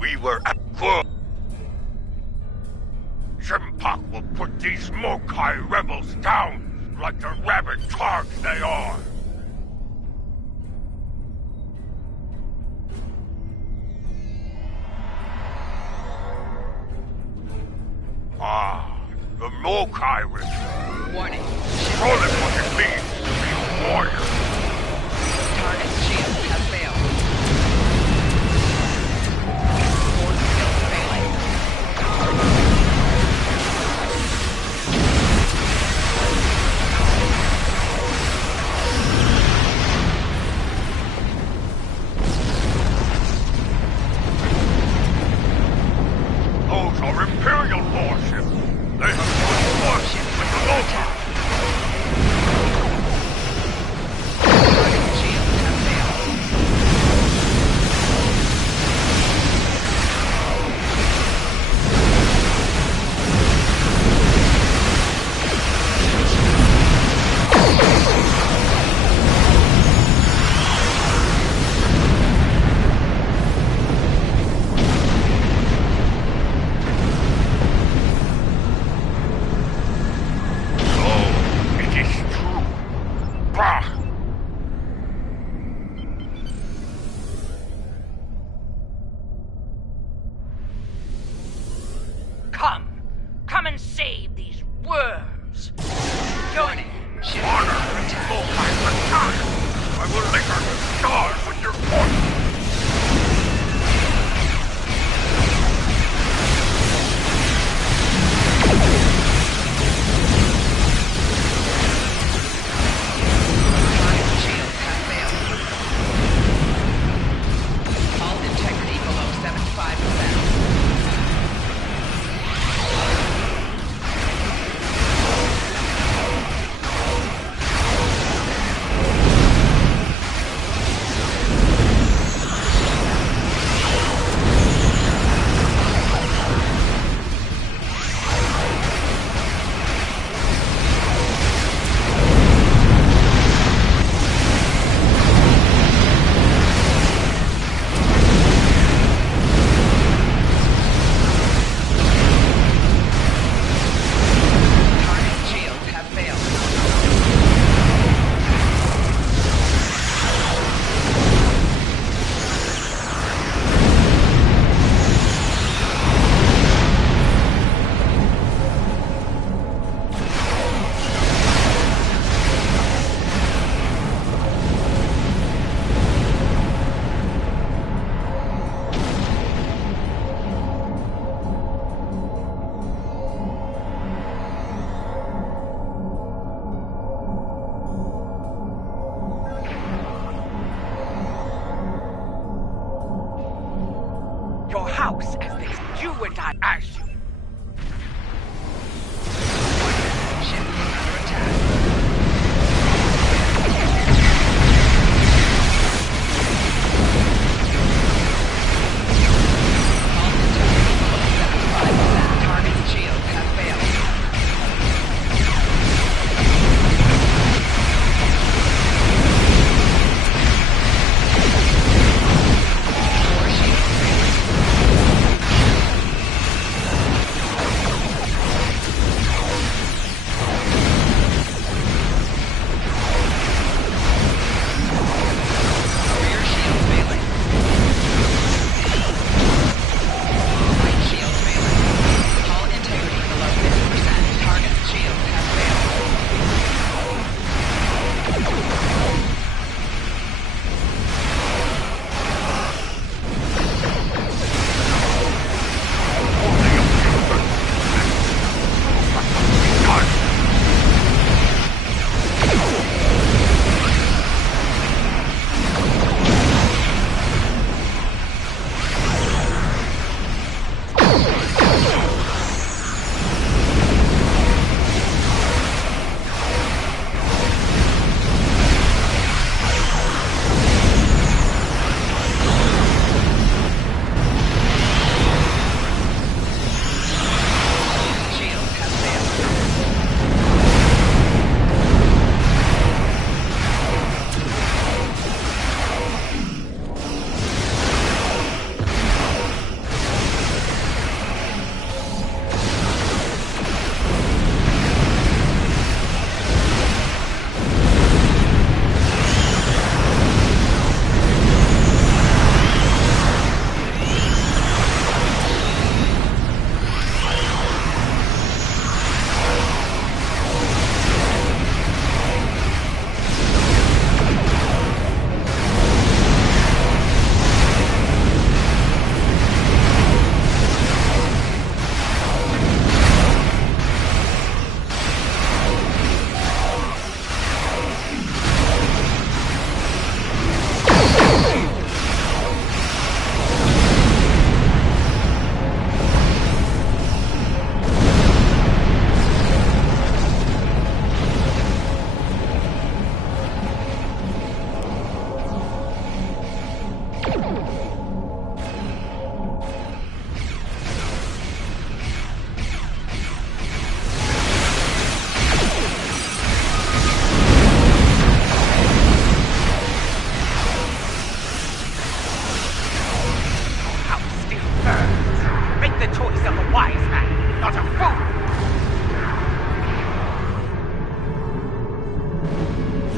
We were at Kur. Shimpak will put these Mokai rebels down like the rabid targs they are. Ah, the Mokai ritual. Warning. Call it what it means to be a warrior. Target's shield has failed. Force field failing. Those are Imperial warships. They have joined forces with the Mokai. Target's shield has failed. Oh, it is true. Bah! Come and save these worms. Warning. Ship Honor under and attack. Mokai's attack! I will litter the stars with your corpse! Target's shield has failed. Hull integrity below 75%. Target's shield has failed. Your house as they you and I asked you. Ship is under attack. Hull integrity below 75%. Target's shield has failed. Four shields failing.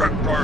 protect our